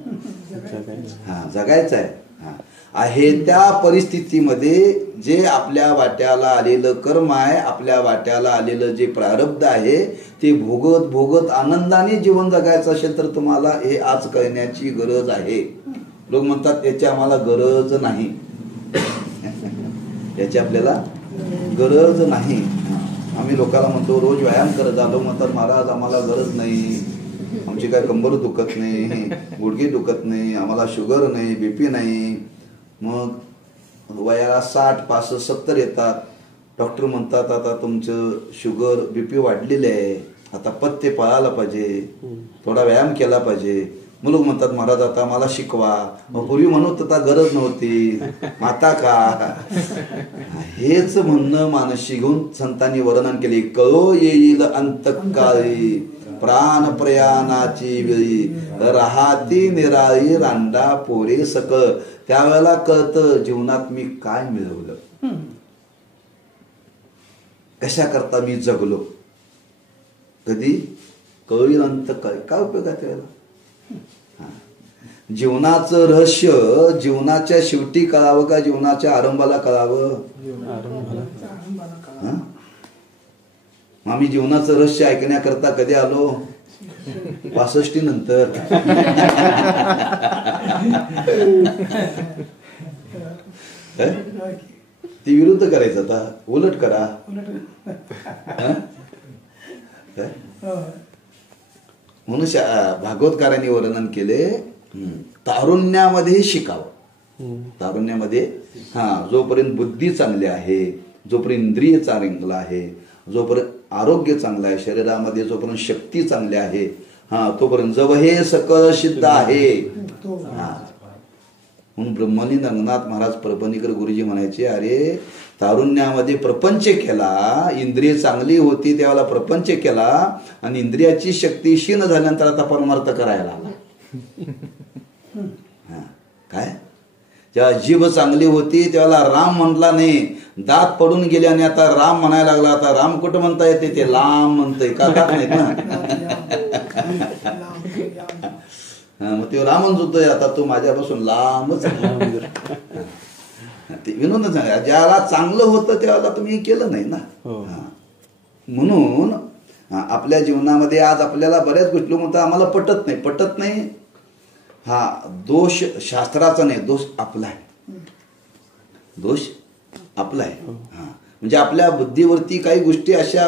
जगायचं आहे. त्या परिस्थितीमध्ये जे आपल्या वाट्याला आलेलं कर्म आहे, आपल्या वाट्याला आलेलं जे प्रारब्ध आहे ते भोगत भोगत आनंदाने जीवन जगायचं असेल तर तुम्हाला हे आज कळण्याची गरज आहे. लोक म्हणतात याची आम्हाला गरज नाही, याची आपल्याला गरज नाही. आम्ही लोकांना म्हणतो रोज व्यायाम करत आलो, म्हणतात महाराज आम्हाला गरज नाही, आमची काय कंबर दुखत नाही, गुडघे दुखत नाही, आम्हाला शुगर नाही, बीपी नाही. मग वयाला 60, 65, 70 येतात, डॉक्टर म्हणतात आता तुमचं शुगर बीपी वाढलेले आहे, आता पथ्य पाळायला पाहिजे, थोडा व्यायाम केला पाहिजे. मुलं म्हणतात महाराज आता मला शिकवा. मग पूर्वी म्हणत होता गरज नव्हती, माता का? हेच म्हणणं मानसी घेऊन संतांनी वर्णन केले. कळो येईल अंतकाळी प्राण प्रयाणाची वेळी, राहाती निराळी रांडा पोरे सकळ. त्यावेळेला कळतं जीवनात मी काय मिळवलं, कशा करता मी जगलो. कधी कळील अंतकाळी. काय उपयोग आहे त्यावेळेला? जीवनाचं रहस्य जीवनाच्या शेवटी कळावं का जीवनाच्या आरंभाला कळावं? आम्ही जीवनाचं रहस्य ऐकण्याकरता कधी आलो? 65 नंतर. ती विरुद्ध करायचं, आता उलट करा. म्हणून भागवतकारांनी वर्णन केले तारुण्यामध्ये शिकावं. तारुण्यामध्ये जोपर्यंत बुद्धी चांगली आहे, जोपर्यंत इंद्रिय चांगलं आहे, जोपर्यंत आरोग्य चांगलं आहे शरीरामध्ये, जोपर्यंत शक्ती चांगली आहे, तोपर्यंत जव हे सकळ सिद्ध आहे. म्हणून ब्रह्मलीन रंगनाथ महाराज परभणीकर गुरुजी म्हणायचे, अरे तारुण्यामध्ये प्रपंच केला, इंद्रिय चांगली होती त्यावेळेला प्रपंच केला, आणि इंद्रियाची शक्ती क्षीण झाल्यानंतर आता परमार्थ करायला आला. काय? जेव्हा जीभ चांगली होती त्यावेळेला राम म्हटला नाही, दात पडून गेले आणि आता राम म्हणायला लागला. आता राम कुठं म्हणता येते? ते लांब म्हणतंय का? दात नाहीत ना. मग ते रामच होतोय, आता तू माझ्यापासून लांबच. ते विनोद सांगा, ज्याला चांगलं होतं त्यावेळेला तुम्ही केलं नाही ना. म्हणून आपल्या जीवनामध्ये आज आपल्याला बऱ्याच गोष्टी म्हणतात आम्हाला पटत नाही, पटत नाही. दोष शास्त्राचा नाही, दोष आपला आहे. दोष आपला आहे. म्हणजे आपल्या बुद्धीवरती काही गोष्टी अशा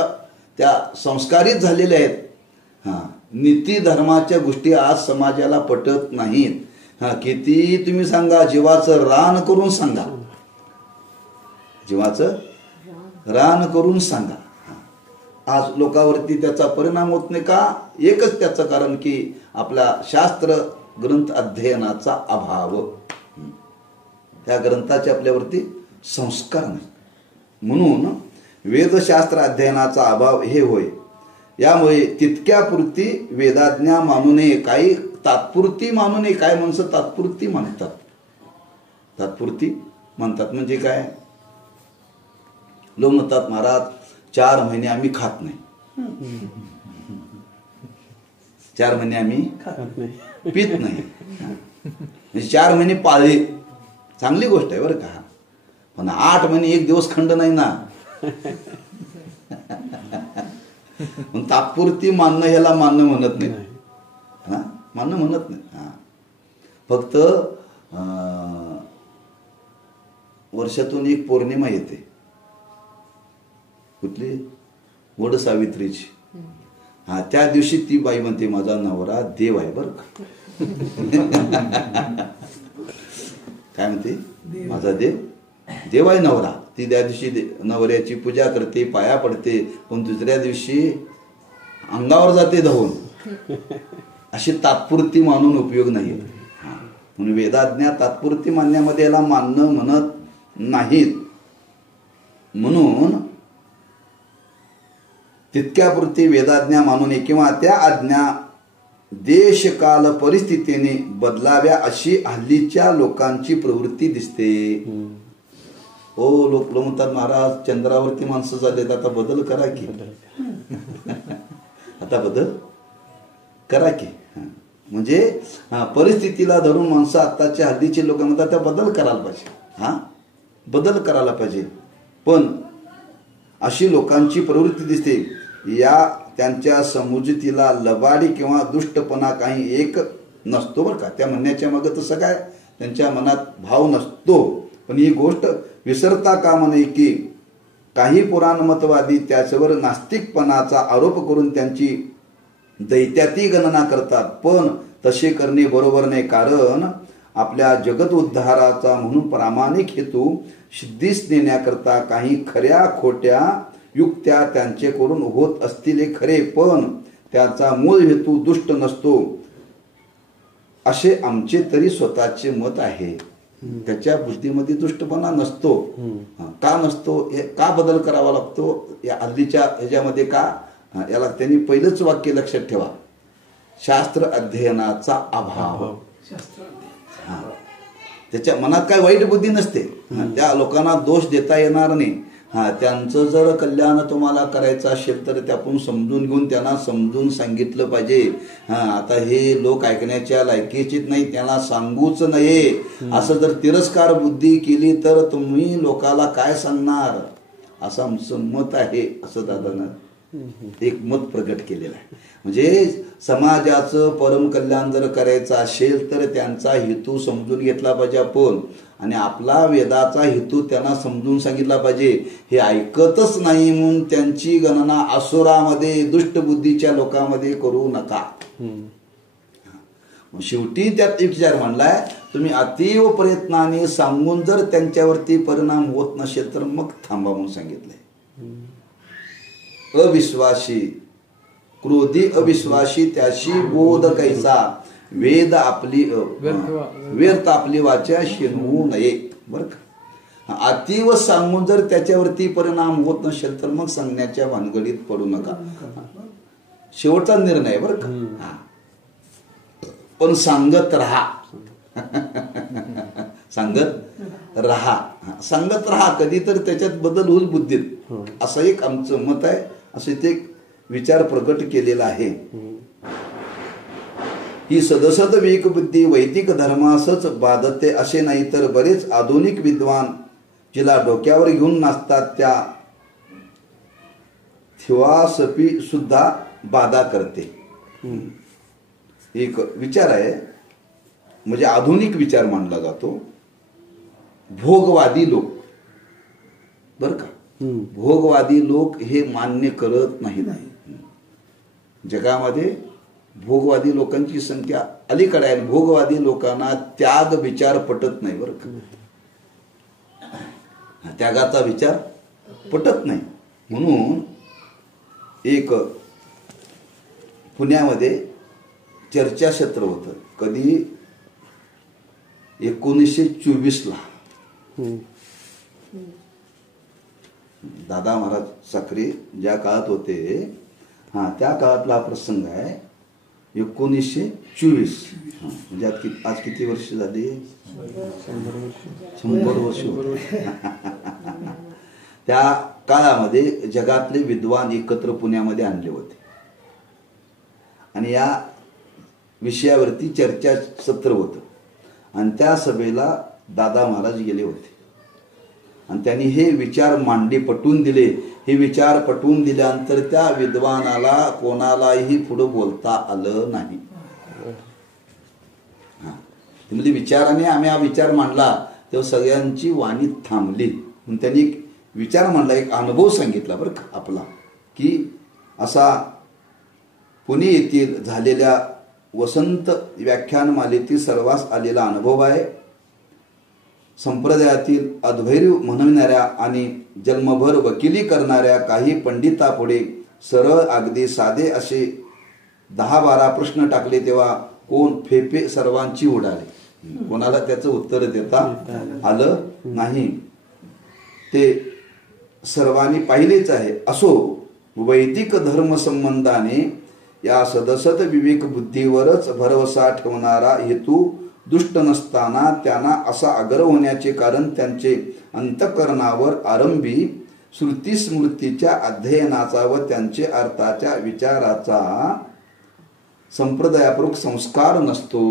त्या संस्कारित झालेल्या आहेत, नीती धर्माच्या गोष्टी आज समाजाला पटत नाहीत. किती तुम्ही सांगा, जीवाचं रान करून सांगा, जीवाचं रान करून सांगा, आज लोकांवरती त्याचा परिणाम होत नाही का? एकच त्याचं कारण की आपल्या शास्त्र ग्रंथ अध्ययनाचा अभाव, त्या ग्रंथाचे आपल्यावरती संस्कार नाही. म्हणून वेदशास्त्र अध्ययनाचा अभाव हे होय. यामुळे तितक्यापुरती वेदाज्ञा मानू नये, काही तात्पुरती मानू नये. काय माणसं तात्पुरती म्हणतात, तात्पुरती म्हणतात म्हणजे काय? लोक म्हणतात महाराज 4 महिने आम्ही खात नाही, 4 महिने आम्ही पित नाही, 4 महिने पाळले, चांगली गोष्ट आहे बरं का. पण 8 महिने 1 दिवस खंड नाही ना. तात्पुरती मानणं ह्याला मानणं म्हणत नाही, मानणं म्हणत नाही. फक्त वर्षातून एक पौर्णिमा येते, कुठली? वड सावित्रीची. त्या दिवशी ती बाई म्हणते माझा नवरा देव आहे बरं का. काय म्हणते? माझा देव आहे नवरा. ती त्या दिवशी नवऱ्याची पूजा करते, पाया पडते, पण दुसऱ्या दिवशी अंगावर जाते धावून. अशी तात्पुरती मानून उपयोग नाही. म्हणून वेदाज्ञा तात्पुरती मानण्यामध्ये याला मानणं म्हणत नाहीत. म्हणून तितक्यापुरती वेदाज्ञा मानू नये किंवा त्या आज्ञा देशकाल परिस्थितीने बदलाव्या अशी हल्लीच्या लोकांची प्रवृत्ती दिसते. लोक म्हणतात महाराज चंद्रावरती माणसं झालेत, आता बदल करा की, आता बदल करा की. म्हणजे परिस्थितीला धरून माणसं आत्ताच्या हल्लीचे लोक म्हणतात त्या बदल करायला पाहिजे, बदल करायला पाहिजे. पण अशी लोकांची प्रवृत्ती दिसते. या त्यांच्या समजुतीला लबाडी किंवा दुष्टपणा काही एक नसतो बरं का. त्या म्हणण्याच्या मागं तसं काय त्यांच्या मनात भाव नसतो. पण ही गोष्ट विसरता कामा नये की काही पुराणमतवादी त्याच्यावर नास्तिकपणाचा आरोप करून त्यांची दैत्याती गणना करतात. पण तसे करणे बरोबर नाही. कारण आपल्या जगत उद्धाराचा म्हणून प्रामाणिक हेतू सिद्धीस नेण्याकरता काही खऱ्या खोट्या युक्त्या त्यांचेकडून होत असतील हे खरे, पण त्याचा मूळ हेतू दुष्ट नसतो असे आमचे तरी स्वतःचे मत आहे. त्याच्या बुद्धीमध्ये दुष्टपणा नसतो. का नसतो? का बदल करावा लागतो या हल्लीच्या ह्याच्यामध्ये? का? याला त्यांनी पहिलंच वाक्य लक्षात ठेवा, शास्त्र अध्ययनाचा अभाव. त्याच्या मनात काय वाईट बुद्धी नसते. त्या लोकांना दोष देता येणार नाही. त्यांचं जर कल्याण तुम्हाला करायचं असेल तर ते आपण समजून घेऊन त्यांना समजून सांगितलं पाहिजे. आता हे लोक ऐकण्याच्या लायकीचीच नाही, त्यांना सांगूच नये. असं जर तिरस्कार बुद्धी केली तर तुम्ही लोकाला काय सांगणार, असं आमचं मत आहे, असं दादानं एक मत प्रकट केलेलं आहे. म्हणजे समाजाचं परम कल्याण जर करायचं असेल तर त्यांचा हेतू समजून घेतला पाहिजे आपण, आणि आपला वेदाचा हेतू त्यांना समजून सांगितला पाहिजे. हे ऐकतच नाही म्हणून त्यांची गणना असुरामध्ये दुष्टबुद्धीच्या लोकांमध्ये करू नका. शेवटी त्यात एक विचार मांडलाय, तुम्ही अतीव प्रयत्नाने सांगून जर त्यांच्यावरती परिणाम होत नसेल तर मग थांबा म्हणून सांगितलंय. अविश्वासी क्रोधी अविश्वासी त्याशी बोध कैसा, वेद आपली व्यर्थ आपली वाचा शिनवू नये. बरं का? अतीव सांगून जर त्याच्यावरती परिणाम होत नसेल तर मग सांगण्याच्या भानगडीत पडू नका. शेवटचा निर्णय बरं का. पण सांगत राहा, सांगत राहा, कधी तर त्याच्यात बदल होईल बुद्धीत, असं एक आमचं मत आहे. असं ते विचार प्रकट केलेला आहे. ही सदसद विवेक बुद्धी वैदिक धर्मासच बाधते असे नाही, तर बरेच आधुनिक विद्वान जिला डोक्यावर घेऊन नाचतात त्या थिओसॉफी सुद्धा बाधा करते. एक विचार आहे, म्हणजे आधुनिक विचार मानला जातो. भोगवादी लोक, बर का, भोगवादी लोक हे मान्य करत नाहीत. जगामध्ये भोगवादी लोकांची संख्या अलीकडे आहे. भोगवादी लोकांना त्याग विचार पटत नाही बरं का. त्यागाचा विचार पटत नाही. म्हणून एक पुण्यामध्ये चर्चाक्षेत्र होतं. कधी 1924ला दादा महाराज साखरे ज्या काळात होते, त्या काळातला प्रसंग आहे. 1924 म्हणजे आज किती वर्ष झाली? 100 वर्ष. त्या काळामध्ये जगातले विद्वान एकत्र पुण्यामध्ये आणले होते आणि या विषयावरती चर्चासत्र होतं. आणि त्या सभेला दादा महाराज गेले होते आणि त्यांनी हे विचार पटवून दिले. हे विचार पटवून दिल्यानंतर त्या विद्वानाला कोणालाही पुढे बोलता आलं नाही. म्हणजे विचाराने आम्ही हा विचार मांडला तेव्हा सगळ्यांची वाणी थांबली. म्हणून त्यांनी एक विचार मांडला, एक अनुभव सांगितला बरं का आपला, की असा पुणे येथील झालेल्या वसंत व्याख्यानमालेतील सर्वांस आलेला अनुभव आहे. संप्रदायातील अद्वैर्य म्हणविणाऱ्या आणि जन्मभर वकिली करणाऱ्या काही पंडितापुढे सरळ अगदी साधे असे 10-12 प्रश्न टाकले तेव्हा कोण फेफे सर्वांची उडाले. कोणाला त्याचं उत्तर देता आलं नाही. ते सर्वांनी पाहिलेच आहे. असो वैदिक धर्म संबंधाने या सदसत विवेक बुद्धीवरच भरवसा ठेवणारा हेतू दुष्ट नसताना त्यांना असा आग्रह होण्याचे कारण त्यांचे अंतःकरणावर आरंभी श्रुती स्मृतीच्या अध्ययनाचा व त्यांचे अर्थाच्या विचाराचा संप्रदायापूर्वक संस्कार नसतो.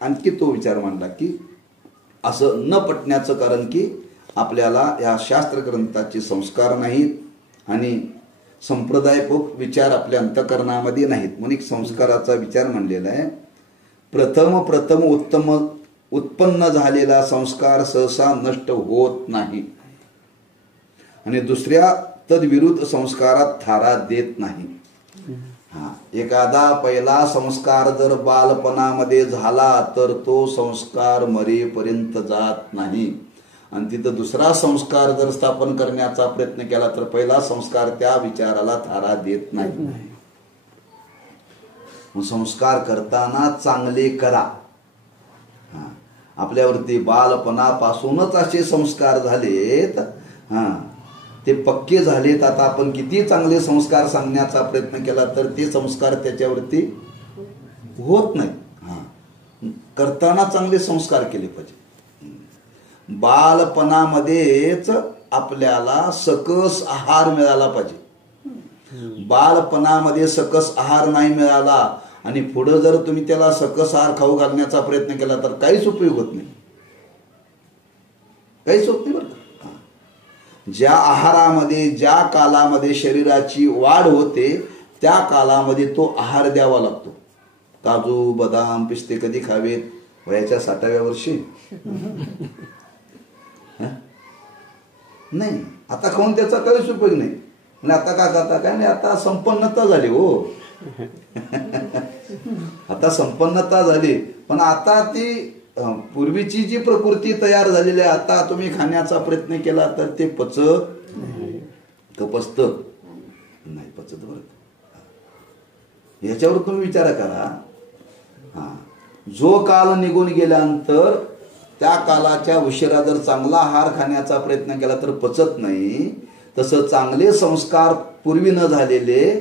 आणखी तो विचार मांडला की असं न पटण्याचं कारण की आपल्याला या शास्त्र ग्रंथाचे संस्कार नाहीत आणि संप्रदायपूर्वक विचार आपल्या अंतःकरणामध्ये नाहीत. म्हणून एक संस्काराचा विचार मांडलेला आहे. प्रथम उत्पन्न झालेला संस्कार सहसा नष्ट होत नाही आणि दुसऱ्या तद्विरुद्ध संस्कारात थारा देत नाही. एखादा पहिला संस्कार जर बालपणामध्ये झाला तर तो संस्कार मरेपर्यंत जात नाही आणि तिथं दुसरा संस्कार जर स्थापन करण्याचा प्रयत्न केला तर पहिला संस्कार त्या विचाराला थारा देत नाही. संस्कार करताना चांगले करा. आपल्यावरती बालपणापासूनच असे संस्कार झालेत, ते पक्के झालेत. आता आपण किती चांगले संस्कार सांगण्याचा प्रयत्न केला तर ते संस्कार त्याच्यावरती होत नाही. करताना चांगले संस्कार केले पाहिजे. बालपणामध्येच आपल्याला सकस आहार मिळाला पाहिजे. बालपणामध्ये सकस आहार नाही मिळाला आणि पुढे जर तुम्ही त्याला सकस आहार खाऊ घालण्याचा प्रयत्न केला तर काहीच उपयोग होत नाही. काहीच होत नाही बरं का. ज्या आहारामध्ये ज्या कालामध्ये शरीराची वाढ होते त्या कालामध्ये तो आहार द्यावा लागतो. काजू बदाम पिस्ते कधी खावेत? वयाच्या 60व्या वर्षी नाही. आता खाऊन त्याचा काहीच उपयोग नाही. म्हणजे आता का करता काय नाही. आता संपन्नता झाली हो. आता संपन्नता झाली पण आता ती पूर्वीची जी प्रकृती तयार झालेली आहे आता तुम्ही खाण्याचा प्रयत्न केला तर ते पचत नाही. पचत बरं. याच्यावर तुम्ही विचार करा. जो काल निघून गेल्यानंतर त्या कालाच्या उशिरा जर चांगला आहार खाण्याचा प्रयत्न केला तर पचत नाही. तसं चांगले संस्कार पूर्वी न झालेले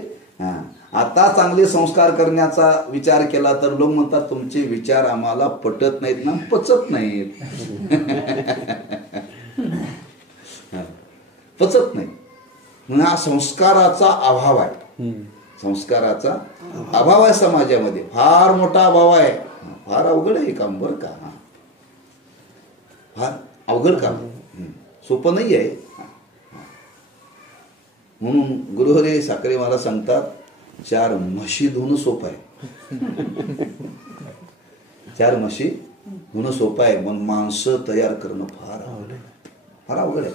आता चांगले संस्कार करण्याचा विचार केला तर लोक म्हणतात तुमचे विचार आम्हाला पटत नाहीत ना, पचत नाहीत. पचत नाही. म्हणून हा संस्काराचा अभाव आहे. संस्काराचा अभाव आहे समाजामध्ये. फार मोठा अभाव आहे. फार अवघड आहे काम बरं का. फार अवघड काम, सोपं नाही आहे. म्हणून गुरुहरी साखरे मला सांगतात 4 म्हशी धुणं सोपं आहे. 4 म्हशी धुणं सोपं आहे पण माणसं तयार करणं फार अवघड आहे.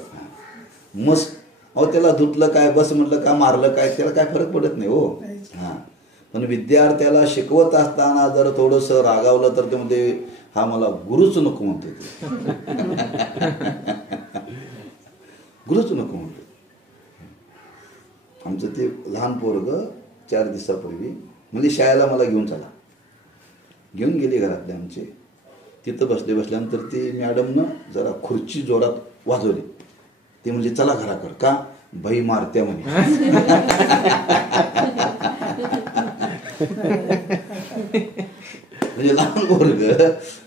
मस्त अहो त्याला धुतलं काय बस म्हटलं का मारलं काय त्याला काय फरक पडत नाही हो. पण विद्यार्थ्याला शिकवत असताना जर थोडंसं रागावलं तर ते म्हणते हा मला गुरुच नको म्हणतो, गुरुच नको म्हणतो. आमचं ते लहान पोरग 4 दिवसापूर्वी म्हणजे शाळेला मला घेऊन घेऊन गेले घरातले आमचे. तिथं बसल्यानंतर ती मॅडमनं जरा खुर्ची जोरात वाजवली. ते म्हणजे चला घराकडं, का बाई मारत्या म्हणे. म्हणजे लहान पोरग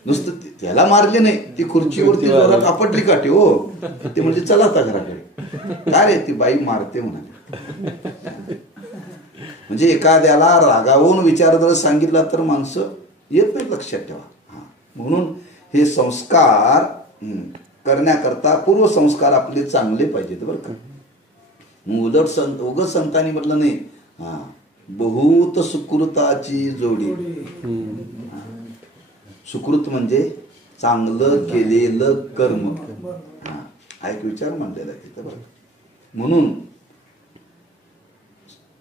नुसतं त्याला मारले नाही, ती खुर्चीवरती जोरात आपटली काठी. हो, ते म्हणजे चला आता घराकडे. काय रे, ती बाई मारते म्हणाले. म्हणजे एखाद्याला रागावून विचार जर सांगितला तर माणसं येत नाही, लक्षात ठेवा. म्हणून हे संस्कार करण्याकरता पूर्वसंस्कार आपले चांगले पाहिजेत बरं का. उलट उगत संतांनी म्हटलं नाही, बहुत सुकृताची जोडी. सुकृत म्हणजे चांगलं केलेलं कर्म. हा एक विचार मांडलेला आहे तिथं बरं. म्हणून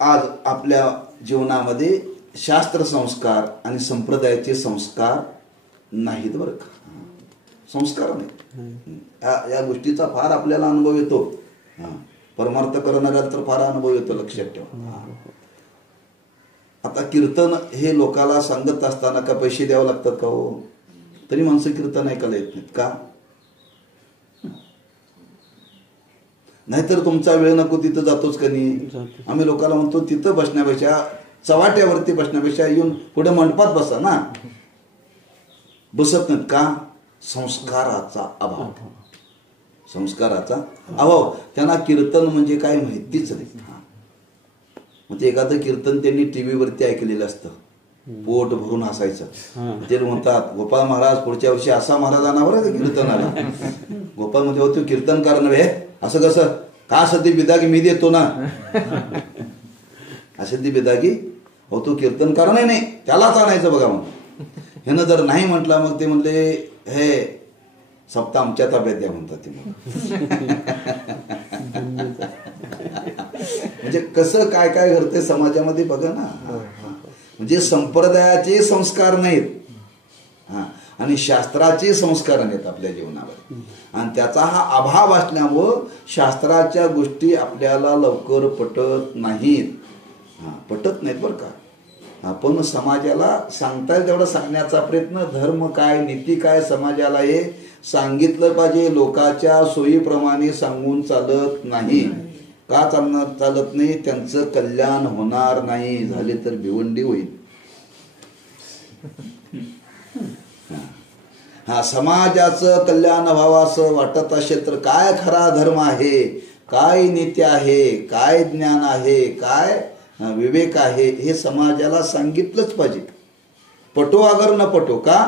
आज आपल्या जीवनामध्ये शास्त्र संस्कार आणि संप्रदायाचे संस्कार नाहीत बरं का. संस्कार नाही. या गोष्टीचा फार आपल्याला अनुभव येतो. परमार्थ करणाऱ्याला तर फार अनुभव येतो, लक्षात ठेवा. आता कीर्तन हे लोकाला सांगत असताना का पैसे द्यावे लागतात का हो? तरी माणसं कीर्तन ऐकायला येत नाहीत का? नाहीतर तुमचा वेळ नको तिथं जातोच का नाही. आम्ही लोकांना म्हणतो तिथं बसण्यापेक्षा, चवाट्यावरती बसण्यापेक्षा येऊन पुढे मंडपात बसा ना. बसत नाहीत का? संस्काराचा अभाव. संस्काराचा अभाव. त्यांना कीर्तन म्हणजे काय माहितीच नाही. मग ते एखादं कीर्तन त्यांनी टीव्हीवरती ऐकलेलं असतं, पोट भरून हसायचं. ते म्हणतात गोपाळ महाराज पुढच्या वर्षी असा महाराजांना बरं कीर्तनाला. गोपाळ म्हणजे होतो कीर्तनकार नव्हे, असं कसं का सध्या बिदागी मी देतो ना. असं ती बिदागी होतो कीर्तनकार नाही, त्यालाच आणायचं बघा. मग ह्यानं जर नाही म्हटलं मग ते म्हणले हे सप्ताह आमच्या ताब्यात द्या म्हणतात ते. म्हणजे कसं काय काय घडते समाजामध्ये बघा ना. म्हणजे संप्रदायाचे संस्कार नाहीत आणि शास्त्राचे संस्कार नाहीत आपल्या जीवनावर. आणि त्याचा हा अभाव असल्यामुळं शास्त्राच्या गोष्टी आपल्याला लवकर पटत नाहीत. पटत नाहीत बरं का. आपण समाजाला सांगता येईल तेवढा सांगण्याचा प्रयत्न, धर्म काय नीती काय समाजाला हे सांगितलं पाहिजे. लोकांच्या सोयीप्रमाणे सांगून चालत नाही. का चालत नाही? त्यांचं कल्याण होणार नाही. झाले तर भिवंडी होईल. समाजाचं कल्याण व्हावं असं वाटत असेल तर काय खरा धर्म आहे, काय नीती आहे, काय ज्ञान आहे, काय विवेक आहे, हे समाजाला सांगितलंच पाहिजे. पटो अगर न पटो का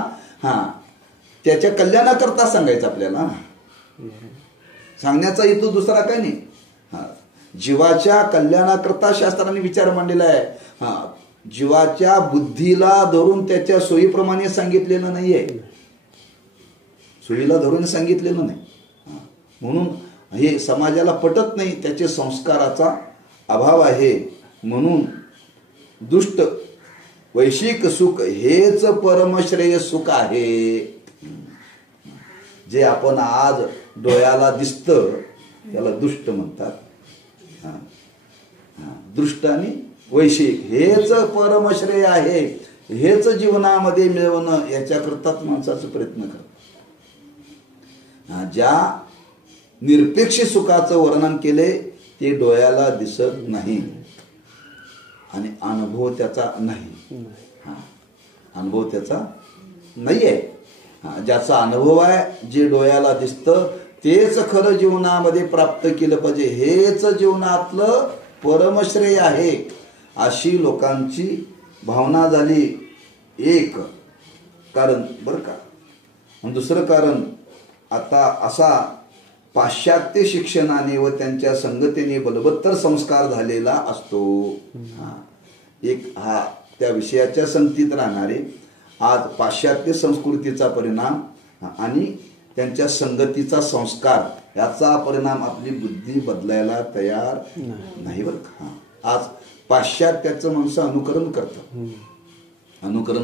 त्याच्या कल्याणाकरता सांगायचं आपल्याला. सांगण्याचा हेतू दुसरा काय नाही. जीवाच्या कल्याणाकरता शास्त्राने विचार मांडलेला आहे. जीवाच्या बुद्धीला धरून त्याच्या सोयीप्रमाणे सांगितलेलं नाहीये. सोयीला धरून सांगितलेलं नाही. म्हणून हे समाजाला पटत नाही. त्याचे संस्काराचा अभाव आहे. म्हणून दुष्ट वैश्विक सुख हेच परमश्रेय सुख आहे. जे आपण आज डोळ्याला दिसतं त्याला दुष्ट म्हणतात. दृष्ट आणि वैश्विक हेच परमश्रेय आहे. हेच जीवनामध्ये मिळवणं याच्याकरताच माणसाचा प्रयत्न करतात. ज्या निरपेक्ष सुखाचं वर्णन केले ते डोळ्याला दिसत नाही आणि अनुभव त्याचा नाही. अनुभव त्याचा नाहीये. ज्याचा अनुभव आहे, जे डोळ्याला दिसतं तेच खरं जीवनामध्ये प्राप्त केलं पाहिजे. हेच जीवनातलं परमश्रेय आहे अशी लोकांची भावना झाली. एक कारण बरं का. आणि दुसरं कारण आता असा पाश्चात्य शिक्षणाने व त्यांच्या संगतीने बलवत्तर संस्कार झालेला असतो. एक त्या विषयाच्या संगतीत राहणारे आज पाश्चात्य संस्कृतीचा परिणाम आणि त्यांच्या संगतीचा संस्कार याचा परिणाम आपली बुद्धी बदलायला तयार नाही बरं का. आज पाश्चात्याचं माणसं अनुकरण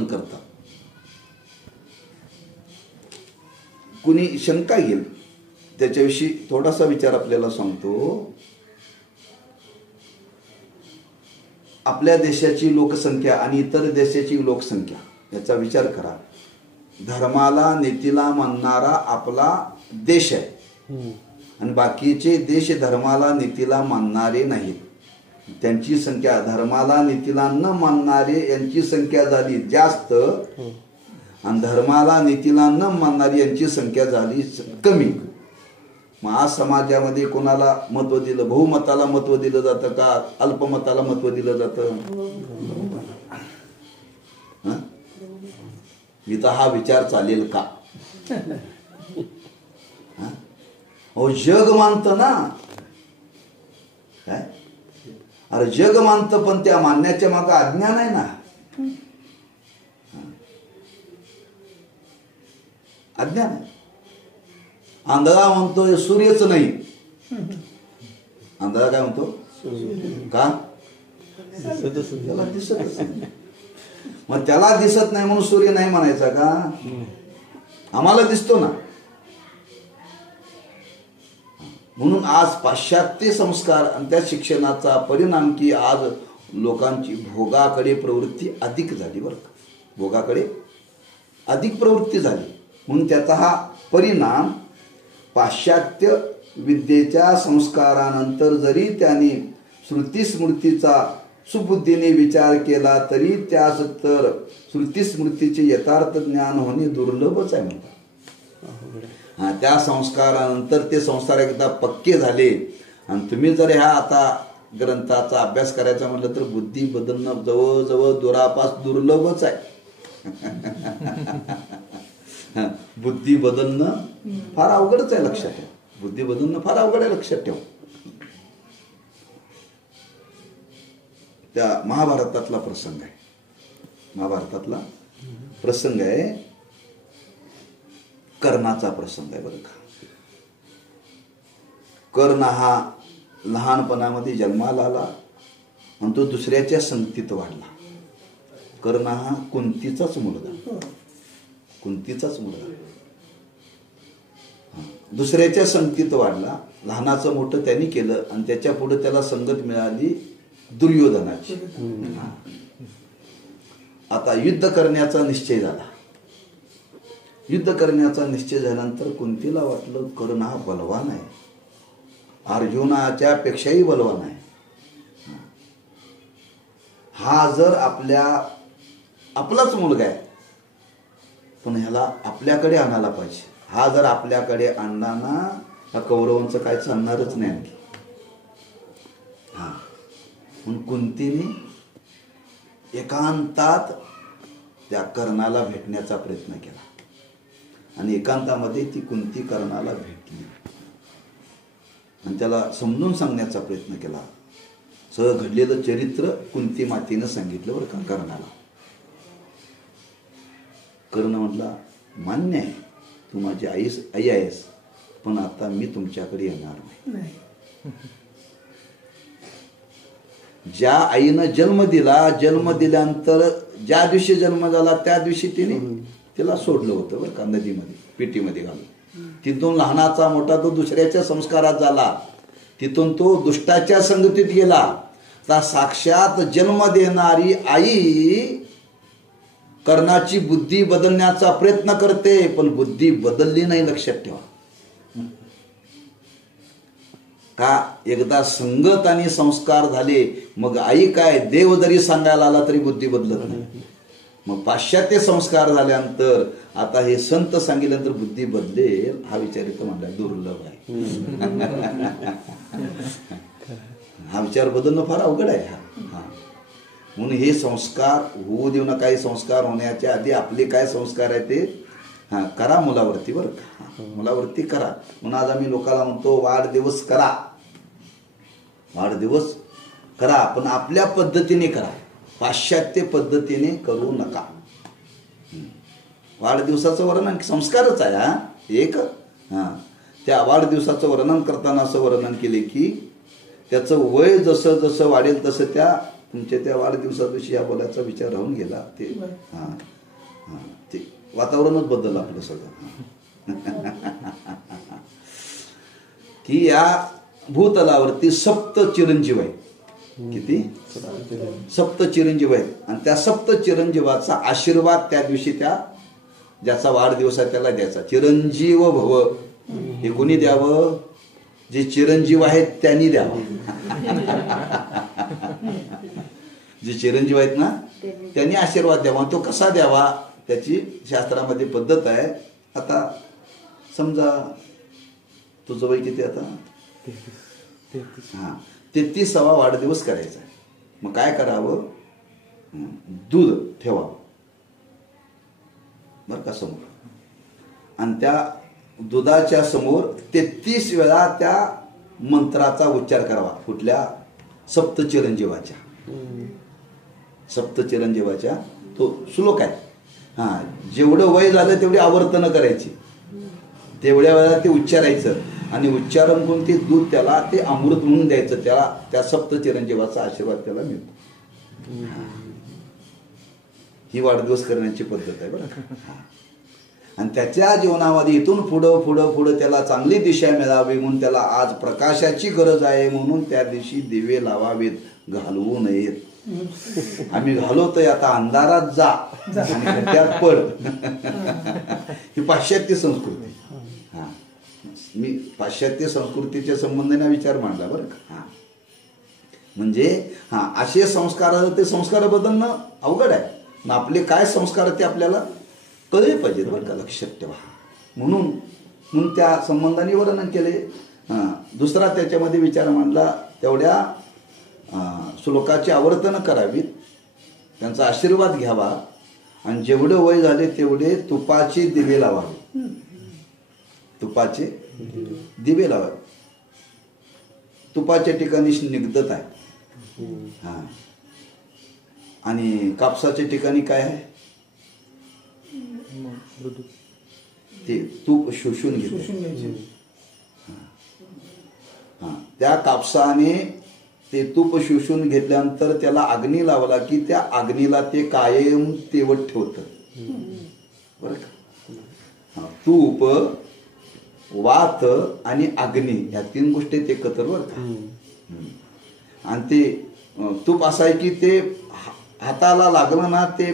करतात. कुणी शंका घेईल त्याच्याविषयी थोडासा विचार आपल्याला सांगतो. आपल्या देशाची लोकसंख्या आणि इतर देशाची लोकसंख्या याचा विचार करा. धर्माला नीतीला मानणारा आपला देश आहे आणि बाकीचे देश धर्माला नीतीला मानणारे नाहीत. त्यांची संख्या धर्माला नीतीला न मानणारे यांची संख्या झाली जास्त आणि धर्माला नीतीला न मानणारी यांची संख्या झाली कमी. मग आज समाजामध्ये कोणाला महत्व दिलं? बहुमताला महत्व दिलं जातं का अल्पमताला महत्व दिलं जातं? इथं हा विचार चालेल का? हो, जग मानतं ना. काय? अरे जग मानतं, पण त्या मानण्याच्या मागं अज्ञान आहे ना. अज्ञान आहे. आंधळा म्हणतो सूर्यच नाही. आंधळा काय म्हणतो? का? त्याला दिसतच नाही. मग त्याला दिसत नाही म्हणून सूर्य नाही म्हणायचा का? आम्हाला दिसतो ना. म्हणून आज पाश्चात्य संस्कार आणि त्या शिक्षणाचा परिणाम की आज लोकांची भोगाकडे प्रवृत्ती अधिक झाली. बरं का, भोगाकडे अधिक प्रवृत्ती झाली. म्हणून त्याचा हा परिणाम पाश्चात्य विद्येच्या संस्कारानंतर जरी त्यांनी श्रुतीस्मृतीचा सुबुद्धीने विचार केला तरी त्यास तर श्रुतीस्मृतीचे यथार्थ ज्ञान होणे दुर्लभच आहे म्हणतात. त्या संस्कारानंतर ते संस्कार एकदा पक्के झाले आणि तुम्ही जर ह्या आता ग्रंथाचा अभ्यास करायचा म्हटलं तर बुद्धी बदलणं जवळजवळ दुरापास दुर्लभच आहे. बुद्धी बदलणं फार अवघडच आहे. लक्षात ठेवा, बुद्धी बदलणं फार अवघड आहे. लक्षात ठेवा. त्या महाभारतातला प्रसंग आहे. महाभारतातला प्रसंग आहे, कर्णाचा प्रसंग आहे. बरं का, कर्ण हा लहानपणामध्ये जन्माला आला आणि तो दुसऱ्याच्या संगतीत वाढला. कर्ण हा कुंतीचाच मुलगा, कुंतीचाच मुलगा. दुसऱ्याच्या संगतीत वाढला. लहानाचं मोठं त्यांनी केलं आणि त्याच्या पुढे त्याला संगत मिळाली दुर्योधनाची. आता युद्ध करण्याचा निश्चय झाला. युद्ध करण्याचा निश्चय झाल्यानंतर कुंतीला वाटलं कर्ण हा बलवान आहे, अर्जुनाच्या पेक्षाही बलवान आहे. हा जर आपलाच मुलगा आहे पण ह्याला आपल्याकडे आणायला पाहिजे. हा जर आपल्याकडे आणला ना, ह्या कौरवांचं काय चालणारच नाही आणखी. म्हणून कुंतीने एकांतात त्या कर्णाला भेटण्याचा प्रयत्न केला आणि एकांतामध्ये ती कुंती कर्णाला भेटली आणि त्याला समजून सांगण्याचा प्रयत्न केला. सगळं घडलेलं चरित्र कुंती मातेनं सांगितलं बरं का कर्णाला. कर्ण म्हटला, मान्य आहे तू माझी आई आहेस, पण आता मी तुमच्याकडे येणार नाही. ज्या आईनं जन्म दिला, जन्म दिल्यानंतर ज्या दिवशी जन्म झाला त्या दिवशी तिला सोडलं होतं बरं का, नदीमध्ये पेटीमध्ये घालून. तिथून लहानाचा मोठा तो दुसऱ्याच्या संस्कारात झाला. तिथून तो दुष्टाच्या संगतीत गेला. तर साक्षात जन्म देणारी आई कर्णाची बुद्धी बदलण्याचा प्रयत्न करते, पण बुद्धी बदलली नाही. लक्षात ठेवा. का एकदा संगत आणि संस्कार झाले मग आई काय देव जरी सांगायला आला तरी बुद्धी बदलत नाही. मग पाश्चात्य संस्कार झाल्यानंतर आता हे संत सांगितल्यानंतर बुद्धी बदलेल हा विचार इथं म्हणला दुर्लभ आहे. हा विचार बदलणं फार अवघड आहे. म्हणून हे संस्कार होऊ देऊ नका. काही संस्कार होण्याच्या आधी आपले काय संस्कार आहे ते करा मुलावरती. बरं का, मुलावरती करा. म्हणून आज आम्ही लोकांना म्हणतो वाढदिवस करा, वाढदिवस करा, पण आपल्या पद्धतीने करा, पाश्चात्य पद्धतीने करू नका. वाढदिवसाचं वर्णन संस्कारच आहे हा एक. त्या वाढदिवसाचं वर्णन करताना असं वर्णन केले की त्याचं वय जसं जसं वाढेल तसं त्या तुमच्या त्या वाढदिवसा दिवशी या बोलायचा विचार राहून गेला ते. हां हां ते वातावरणच बदललं आपलं सगळं. की या भूतलावरती सप्त चिरंजीव आहेत. किती? सप्त चिरंजीव आहेत. आणि त्या सप्त चिरंजीवाचा आशीर्वाद त्या दिवशी त्या ज्याचा वाढदिवस आहे त्याला द्यायचा. चिरंजीव भव हे कोणी द्यावं? जे चिरंजीव आहेत त्यांनी द्यावं. जे चिरंजीव आहेत ना त्यांनी आशीर्वाद द्यावा. तो कसा द्यावा त्याची शास्त्रामध्ये पद्धत आहे. आता समजा तुझं वय किती आता? 33वा वाढदिवस करायचा आहे. मग काय करावं? दूध ठेवावं बरं का समोर. आणि त्या दुधाच्या समोर 33 वेळा त्या मंत्राचा उच्चार करावा. कुठल्या? सप्तचिरंजीवाच्या. सप्तचिरंजीवाच्या तो श्लोक आहे. जेवढं वय झालं तेवढी आवर्तनं करायची. तेवढ्या वेळा ते उच्चारायचं आणि उच्चारण करून ते दूध त्याला ते अमृत म्हणून द्यायचं. त्याला त्या सप्तचिरंजीवाचा आशीर्वाद त्याला मिळतो. ही वाढदिवस करण्याची पद्धत आहे बरं. आणि त्याच्या जीवनामध्ये इथून पुढं पुढं पुढं त्याला चांगली दिशा मिळावी म्हणून त्याला आज प्रकाशाची गरज आहे म्हणून त्या दिवशी दिवे लावावेत, घालवू नयेत. आम्ही घालवतोय आता अंधारात जा आणि त्यात पड. ही पाश्चात्य संस्कृती. मी पाश्चात्य संस्कृतीच्या संबंधाने विचार मांडला बरं का. म्हणजे असे संस्कार ते संस्कार बदलणं अवघड आहे. मग आपले काय संस्कार ते आपल्याला कळले पाहिजेत बरं का. लक्षात ठेवा. म्हणून त्या संबंधाने वर्णन केले. दुसरा त्याच्यामध्ये विचार मांडला तेवढ्या श्लोकाची आवर्तन करावीत, त्यांचा आशीर्वाद घ्यावा आणि जेवढे वय झाले तेवढे तुपाचे दिवे लावावे. तुपाचे दिवे लावावे. तुपाच्या ठिकाणी स्निग्धता आहे. आणि कापसाच्या ठिकाणी काय आहे? ते तूप शोषून घेते. त्या कापसाने ते तूप शोषून घेतल्यानंतर त्याला अग्नी लावला की त्या अग्नीला ते कायम तेवत ठेवतं बरं का. तूप, वात आणि अग्नी या 3 गोष्टी ते एकत्र बरं का. आणि ते तूप असं आहे की ते हाताला लागलं ना ते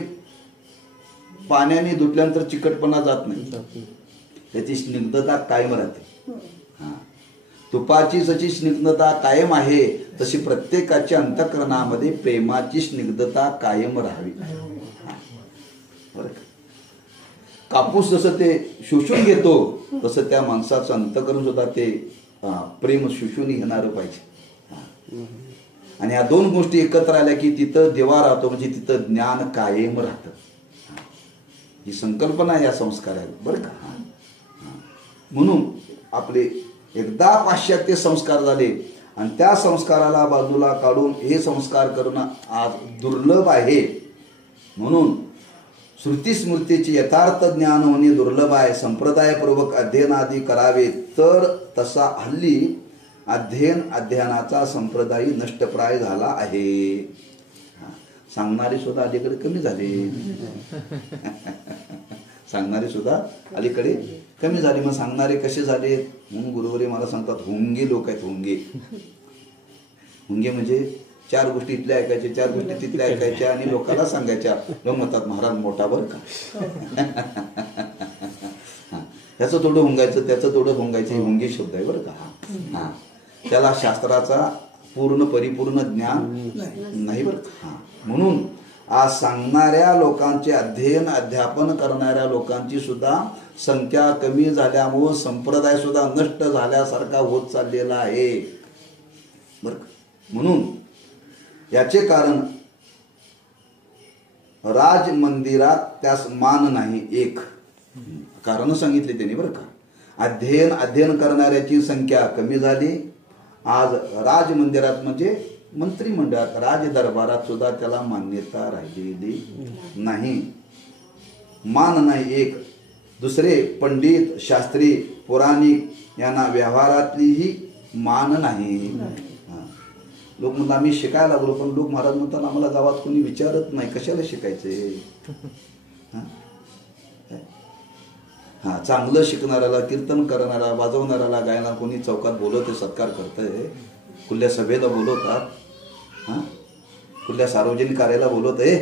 पाण्याने धुतल्यानंतर चिकटपणा जात नाही. त्याची स्निग्धता कायम राहते. तुपाची जशी स्निग्धता कायम आहे तशी प्रत्येकाच्या अंतःकरणामध्ये प्रेमाची स्निग्धता कायम राहावी बरं का. कापूस जसं ते शोषून घेतो तसं त्या माणसाचं अंतःकरण सुद्धा ते प्रेम शोषून घेणारं पाहिजे. आणि ह्या 2 गोष्टी एकत्र आल्या की तिथं देवा राहतो. म्हणजे तिथं ज्ञान कायम राहतं. ही संकल्पना या संस्काराला बरं का. म्हणून आपले एकदा पाश्चात्य संस्कार झाले आणि त्या संस्काराला बाजूला काढून हे संस्कार करणं आज दुर्लभ आहे. म्हणून श्रुती स्मृतीचे यथार्थ ज्ञान होणे दुर्लभ आहे. संप्रदायपूर्वक अध्ययन आदी करावे तर तसा हल्ली अध्ययनाचा संप्रदाय नष्टप्राय झाला आहे. सांगणारे सुद्धा अलीकडे कमी झाले. सांगणारे सुद्धा अलीकडे कमी झाले. मग सांगणारे कसे झाले म्हणून गुरुवरी मला सांगतात हुंगे लोक आहेत. हुंगे म्हणजे 4 गोष्टी इथल्या ऐकायच्या, 4 गोष्टी तिथल्या ऐकायच्या आणि लोकांना सांगायच्या. लोक म्हणतात महाराज मोठा बरं का. ह्याचं थोडं हुंगायचं, त्याचं थोडं हुंगायचं. हे हुंगे शब्द आहे बरं का. त्याला शास्त्राचा पूर्ण परिपूर्ण ज्ञान नाही बरं का. म्हणून आज सांगणाऱ्या लोकांचे अध्ययन अध्यापन करणाऱ्या लोकांची सुद्धा संख्या कमी झाल्यामुळं संप्रदाय सुद्धा नष्ट झाल्यासारखा होत चाललेला आहे बरं. म्हणून याचे कारण राज मंदिरात त्यास मान नाही. एक कारण सांगितले त्यांनी बरं का. अध्ययन करणाऱ्याची संख्या कमी झाली. आज राज मंदिरात म्हणजे मंत्रिमंडळात, राज दरबारात सुद्धा त्याला मान्यता राहिलेली नाही. मान नाही. एक. दुसरे पंडित, शास्त्री, पुराणिक यांना व्यवहारातलीही मान नाही. लोक म्हणलं आम्ही शिकायला लागलो, पण लोक महाराज म्हणतात आम्हाला गावात कोणी विचारत नाही, कशाला शिकायचे. हा, चांगलं शिकणाऱ्याला, कीर्तन करणारा, वाजवणाऱ्याला, गायनाला कोणी चौकात बोलवते, सत्कार करतंय, कुठल्या सभेला बोलवतात, हा, कुठल्या सार्वजनिक कार्याला बोलवत आहे,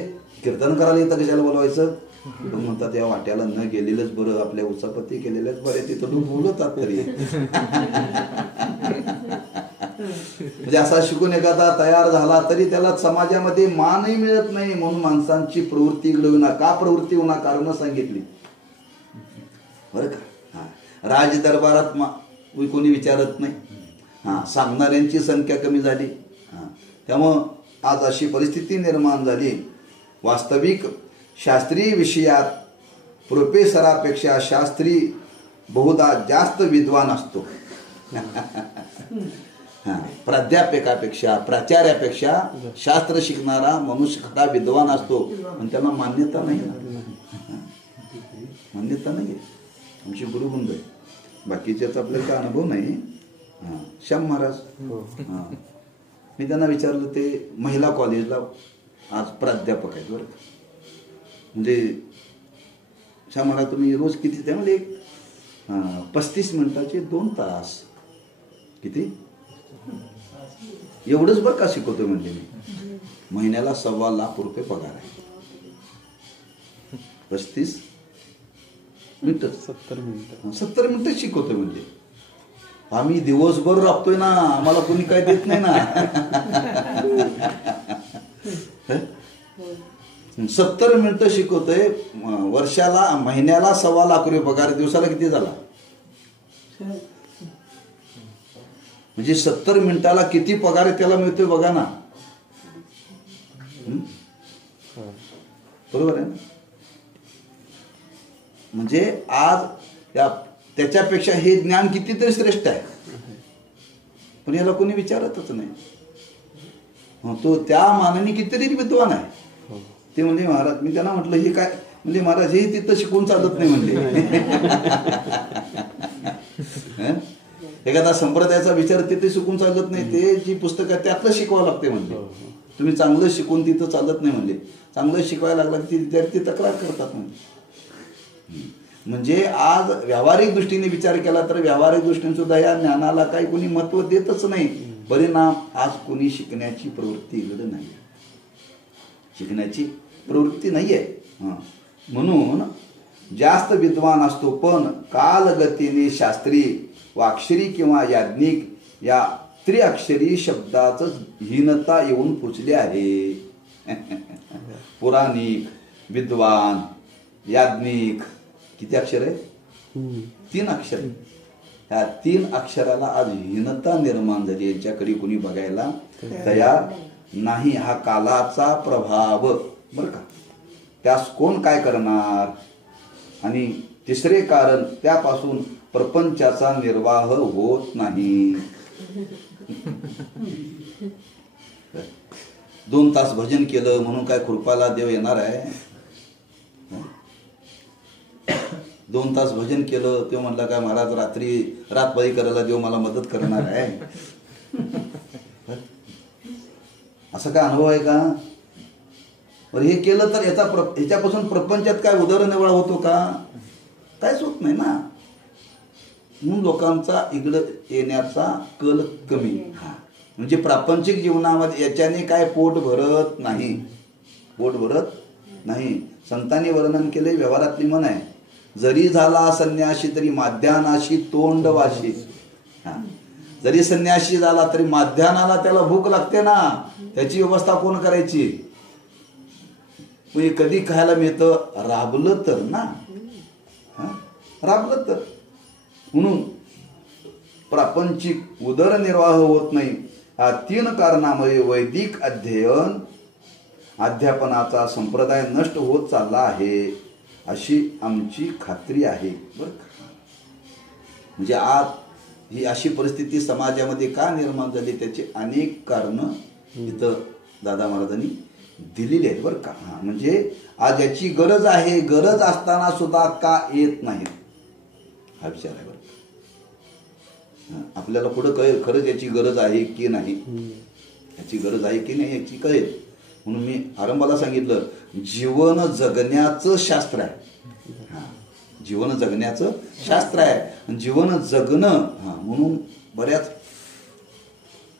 कीर्तन करायला इथं कशाला बोलवायचं. लोक म्हणतात या वाट्याला न गेलेलंच बरं, आपल्या उचापती केलेल्याच बरे, तिथं लोक बोलवतात तरी. म्हणजे असा शिकून एखादा तयार झाला तरी त्याला समाजामध्ये मानही मिळत नाही. म्हणून माणसांची प्रवृत्ती इकडे होईना. का प्रवृत्ती होणार, कारण सांगितली बरं का. हा, राज दरबारात कोणी विचारत नाही. हा, सांगणाऱ्यांची संख्या कमी झाली. हा, त्यामुळं आज अशी परिस्थिती निर्माण झाली. वास्तविक शास्त्रीय विषयात प्रोफेसरापेक्षा शास्त्री बहुधा जास्त विद्वान असतो. प्राध्यापकापेक्षा, प्राचार्यापेक्षा शास्त्र शिकणारा मनुष्य खरा विद्वान असतो. पण त्याला मान्यता नाही ना, मान्यता नाही. आमची गुरुबंध आहे, बाकीच्याचा आपल्याला काय अनुभव नाही. हां, श्याम महाराज, हां, मी त्यांना विचारलं, ते महिला कॉलेजला आज प्राध्यापक आहेत बरं. म्हणजे श्याम महाराज तुम्ही रोज किती, त्यामध्ये 35 मिनिटाचे 2 तास, किती एवढंच बरं का शिकवतोय म्हणजे मी. महिन्याला ₹1.25 लाख पगार आहे. 35 मिनिटं, 70 मिनिटं शिकवतोय. म्हणजे आम्ही दिवसभर राबतोय ना, आम्हाला कोणी काय देत नाही ना. 70 मिनिटं शिकवतोय वर्षाला, महिन्याला ₹1.25 लाख पगार, दिवसाला किती झाला. म्हणजे 70 मिनिटाला किती पगार त्याला मिळतोय बघा ना. बरोबर आहे ना. म्हणजे आज त्याच्यापेक्षा हे ज्ञान कितीतरी श्रेष्ठ आहे, पण याला कोणी विचारतच नाही. तो त्या मानाने कितीतरी विद्वान आहे. ते म्हणजे महाराज, मी त्यांना म्हटलं हे काय, म्हणजे महाराज हे तिथं शिकून चालत नाही म्हणले. एखादा संप्रदायाचा विचार तिथे शिकून चालत नाही, ते जी पुस्तक आहे त्यातलं शिकवावं लागते म्हणले. तुम्ही चांगलं शिकून तिथं चालत नाही म्हणले. चांगलं शिकवायला लागलं की विद्यार्थी तक्रार करतात म्हणजे. म्हणजे आज व्यावहारिक दृष्टीने विचार केला तर व्यावहारिक दृष्टीने सुद्धा या ज्ञानाला काही कोणी महत्व देतच नाही. परिणाम आज कोणी शिकण्याची प्रवृत्ती इकडे नाही, शिकण्याची प्रवृत्ती नाही आहे. म्हणून जास्त विद्वान असतो, पण कालगतीने शास्त्री वाक्षरी किंवा याज्ञिक या त्रिअक्षरी शब्दाच हीनता येऊन पोचली आहे. पुराणिक, विद्वान, याज्ञिक किती अक्षर आहे? 3 अक्षर. ह्या 3 अक्षराला आज हीनता निर्माण झाली. यांच्याकडे कोणी बघायला तयार नाही. हा कालाचा प्रभाव बरं का. त्यास कोण काय करणार. आणि तिसरे कारण, त्यापासून प्रपंचाचा निर्वाह होत नाही. 2 तास भजन केलं म्हणून काय कृपाला देव येणार आहे? 2 तास भजन केलं तेव्हा म्हणला काय महाराज रातपाळी करायला देव मला मदत करणार आहे? असा काय अनुभव आहे का? हे केलं तर ह्याच्यापासून प्रपंचात काय उदरनिर्वाह होतो का? काहीच होत नाही ना. म्हणून लोकांचा इकडं येण्याचा कल कमी. म्हणजे प्रापंचिक जीवनामध्ये याच्याने काय पोट भरत नाही, पोट भरत नाही. संतांनी वर्णन केले, व्यवहारातली मन आहे, जरी झाला संन्याशी तरी माध्यानाशी तोंड वाशी. जरी संन्याशी झाला तरी माध्यानाला त्याला भूक लागते ना, त्याची व्यवस्था कोण करायची? म्हणजे कधी खायला मिळतं? राबलं तर ना, राबलं तर. म्हणून प्रापंचिक उदरनिर्वाह होत नाही. या 3 कारणामुळे वैदिक अध्यापनाचा संप्रदाय नष्ट होत चालला आहे, अशी आमची खात्री आहे बरं का. म्हणजे आज ही अशी परिस्थिती समाजामध्ये का निर्माण झाली त्याची अनेक कारणं इथं दादा महाराजांनी दिलेली आहेत बरं का. म्हणजे आज याची गरज आहे, गरज असताना सुद्धा का येत नाहीत हा विचार आहे बरं. आपल्याला पुढं खरंच याची गरज आहे की नाही. याची गरज आहे की नाही याची कळेल. म्हणून मी आरंभाला सांगितलं जीवन जगण्याचं शास्त्र आहे. हां, जीवन जगण्याचं शास्त्र आहे. जीवन जगणं म्हणून बऱ्याच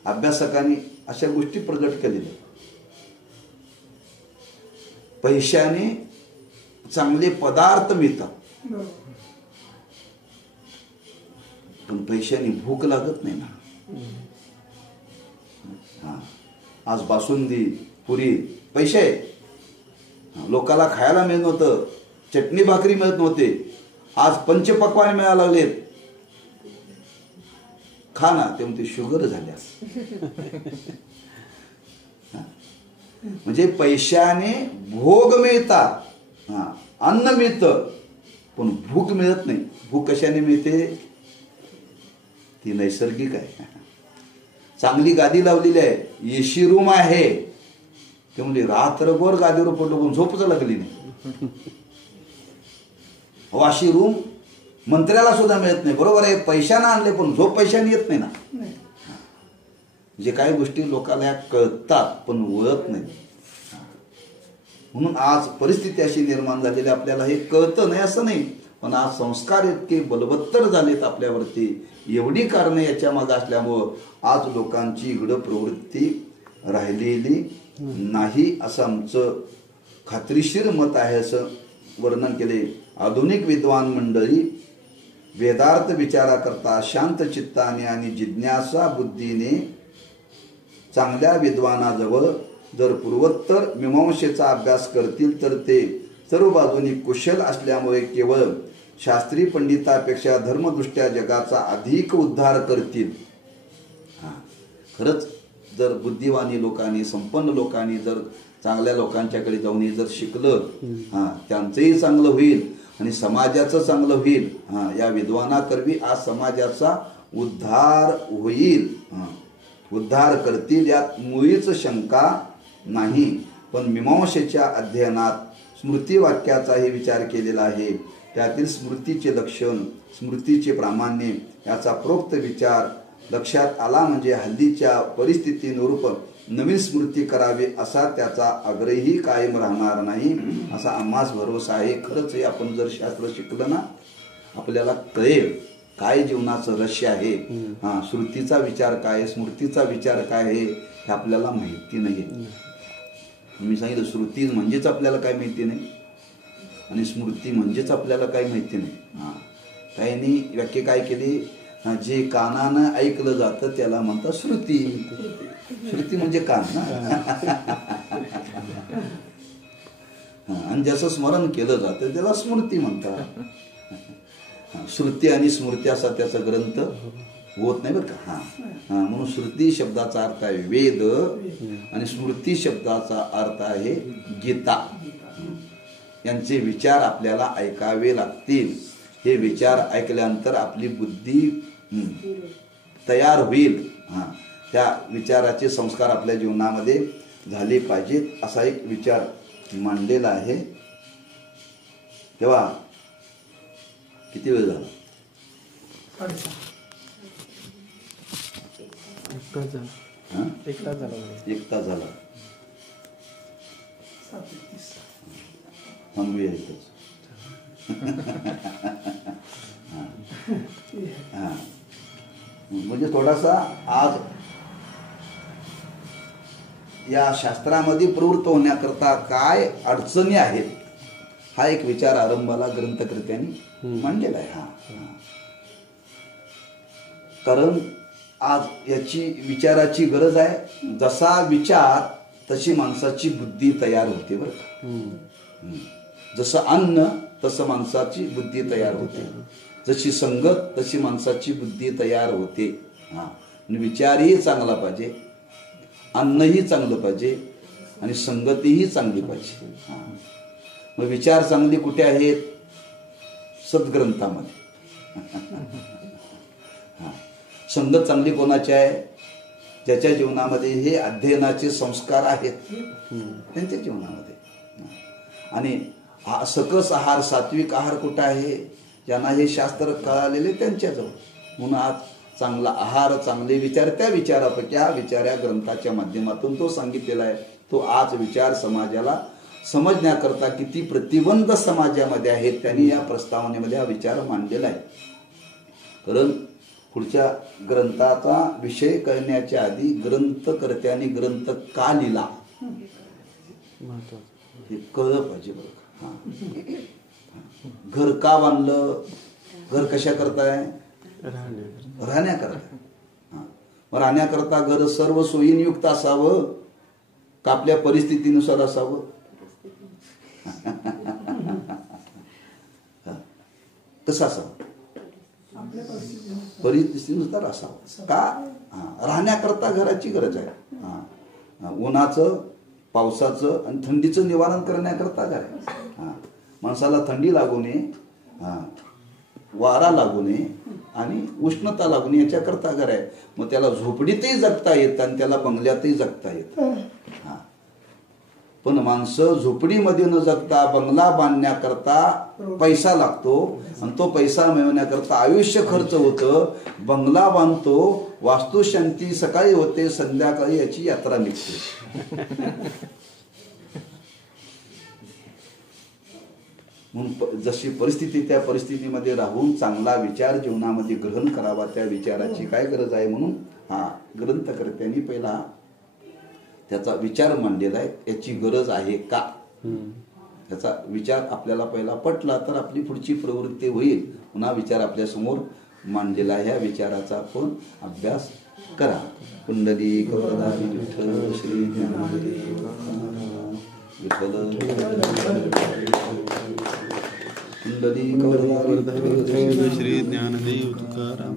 अभ्यासकांनी अशा गोष्टी प्रगट केलेल्या. पैशाने चांगले पदार्थ मिळतात पण पैशाने भूक लागत नाही ना. हा, आज बासुंदी पुरी पैसे लोकाला खायला मिळत नव्हतं, चटणी भाकरी मिळत नव्हते. आज पंचपक्वाने मिळायला लागलेत. खा ना ते म्हणते शुगर झाल्या. म्हणजे पैशाने भोग मिळतात, अन्न मिळतं पण भूक मिळत नाही. भूक कशाने मिळते? ती नैसर्गिक आहे. चांगली गादी लावलेली आहे, एसी रूम आहे, ते म्हणजे रात्रभर गादीवर पडलो पण झोपच लागली नाही. अशी रूम मंत्र्याला सुद्धा मिळत नाही. बरोबर आहे, पैशाने आणले पण झोप पैशाने येत नाही ना. जे काही गोष्टी लोकांना कळतात पण वळत नाही. म्हणून आज परिस्थिती अशी निर्माण झालेली, आपल्याला हे कळतं नाही असं नाही, पण आज संस्कार इतके बलवत्तर झालेत आपल्यावरती. एवढी कारणं याच्या मागे असल्यामुळं आज लोकांची इकडं प्रवृत्ती राहिलेली नाही असं आमचं खात्रीशीर मत आहे असं वर्णन केले. आधुनिक विद्वान मंडळी वेदार्थ विचाराकरता शांत चित्ताने आणि जिज्ञासा बुद्धीने चांगल्या विद्वानाजवळ जर पूर्वोत्तर मीमांसेचा अभ्यास करतील तर ते सर्व बाजूनी कुशल असल्यामुळे केवळ शास्त्री पंडितापेक्षा धर्मदृष्ट्या जगाचा अधिक उद्धार करतील. खरंच जर बुद्धिवानी लोकांनी, संपन्न लोकांनी जर चांगल्या लोकांच्याकडे जाऊन जर शिकलं, त्यांचंही चांगलं होईल आणि समाजाचं चांगलं होईल. या विद्वानाकरवी आज समाजाचा उद्धार होईल, उद्धार करतील, यात मुळीच शंका नाही. पण मीमांसेच्या अध्ययनात स्मृतिवाक्याचाही विचार केलेला आहे. त्यातील स्मृतीचे लक्षण, स्मृतीचे प्रामाण्य याचा प्रोक्त विचार लक्षात आला म्हणजे हल्लीच्या परिस्थितीनुरूप नवीन स्मृती करावी असा त्याचा आग्रही कायम राहणार नाही असा आम्हास भरोसा आहे. खरंच हे आपण जर शास्त्र शिकलं ना आपल्याला कळेल काय जीवनाचं रहस्य आहे. श्रुतीचा विचार काय, स्मृतीचा विचार काय आहे हे आपल्याला माहिती नाही. मी सांगितलं श्रुती म्हणजेच आपल्याला काय माहिती नाही आणि स्मृती म्हणजेच आपल्याला काय माहिती नाही. त्यांनी व्याख्या काय केली, जे कानानं ऐकलं जातं त्याला म्हणतात श्रुती. श्रुती म्हणजे कान ना. आणि ज्याचं स्मरण केलं जातं त्याला स्मृती म्हणतात. श्रुती आणि स्मृती असा त्याचा ग्रंथ होत नाही बरं का. म्हणून श्रुती शब्दाचा अर्थ आहे वेद आणि स्मृती शब्दाचा अर्थ आहे गीता. यांचे विचार आपल्याला ऐकावे लागतील. हे विचार ऐकल्यानंतर आपली बुद्धी तयार होईल. त्या विचाराचे संस्कार आपल्या जीवनामध्ये झाले पाहिजेत असा एक विचार मांडलेला आहे. तेव्हा किती वेळ झाला? एक तास झाला. थांबूया इथंच. म्हणजे थोडासा आज या शास्त्रामध्ये प्रवृत्त होण्याकरता काय अडचणी आहेत हा एक विचार आरंभाला ग्रंथकर्त्यांनी मांडलेला आहे. कारण आज याची विचाराची गरज आहे. जसा विचार तशी माणसाची बुद्धी तयार होते बरं का. जसं अन्न तसं माणसाची बुद्धी तयार होते. जशी संगत तशी माणसाची बुद्धी तयार होते. विचारही चांगला पाहिजे, अन्नही चांगलं पाहिजे आणि संगतीही चांगली पाहिजे. मग विचार चांगली कुठे आहेत? सद्ग्रंथामध्ये. संगत चांगली कोणाची आहे? ज्याच्या जीवनामध्ये हे अध्ययनाचे संस्कार आहेत त्यांच्या जीवनामध्ये. आणि सकस आहार, सात्विक आहार कुठं आहे? ज्यांना हे शास्त्र कळालेले त्यांच्याजवळ. म्हणून आज चांगला आहार, चांगले विचार, त्या विचारापैकी हा विचार या ग्रंथाच्या माध्यमातून तो सांगितलेला आहे. तो आज विचार समाजाला समजण्याकरता किती प्रतिबंध समाजामध्ये आहेत त्यांनी या प्रस्तावनेमध्ये हा विचार मांडलेला आहे. कारण पुढच्या ग्रंथाचा विषय करण्याच्या आधी ग्रंथकर्त्याने ग्रंथ का लिहिला हे कळलं पाहिजे बरं का. घर का बांधलं? घर कशा करताय? राहण्याकरता. मग राहण्याकरता घर सर्व सोयींयुक्त असावं का आपल्या परिस्थितीनुसार असावं? कसं असावं? परिस्थितीनुसार असावं का? राहण्याकरता घराची गरज आहे. उन्हाचं, पावसाचं आणि थंडीचं निवारण करण्याकरता घर आहे. माणसाला थंडी लागू नये, वारा लागू नये आणि उष्णता लागू नये याच्याकरता घर आहे. मग त्याला झोपडीतही जगता येतं आणि त्याला बंगल्यातही जगता येतं. पण माणसं झोपडीमध्ये न जगता बंगला बांधण्याकरता पैसा लागतो आणि तो पैसा मिळवण्याकरता आयुष्य खर्च होतं. बंगला बांधतो, वास्तुशांती सकाळी होते, संध्याकाळी याची यात्रा निघते. म्हणून जशी परिस्थिती त्या परिस्थितीमध्ये राहून चांगला विचार जीवनामध्ये ग्रहण करावा, त्या विचाराची काय गरज आहे म्हणून हा ग्रंथकर्त्यांनी पहिला त्याचा विचार मांडलेला आहे. याची गरज आहे का? त्याचा विचार आपल्याला पहिला पटला तर आपली पुढची प्रवृत्ती होईल. पुन्हा विचार आपल्या समोर मांडलेला आहे. ह्या विचाराचा आपण अभ्यास करा. पुंडलिक वरदारी विठ्ठल श्री ज्ञानदेव विठ्ठल पुंडलिक वरदारी श्री ज्ञानदेव तुकाराम.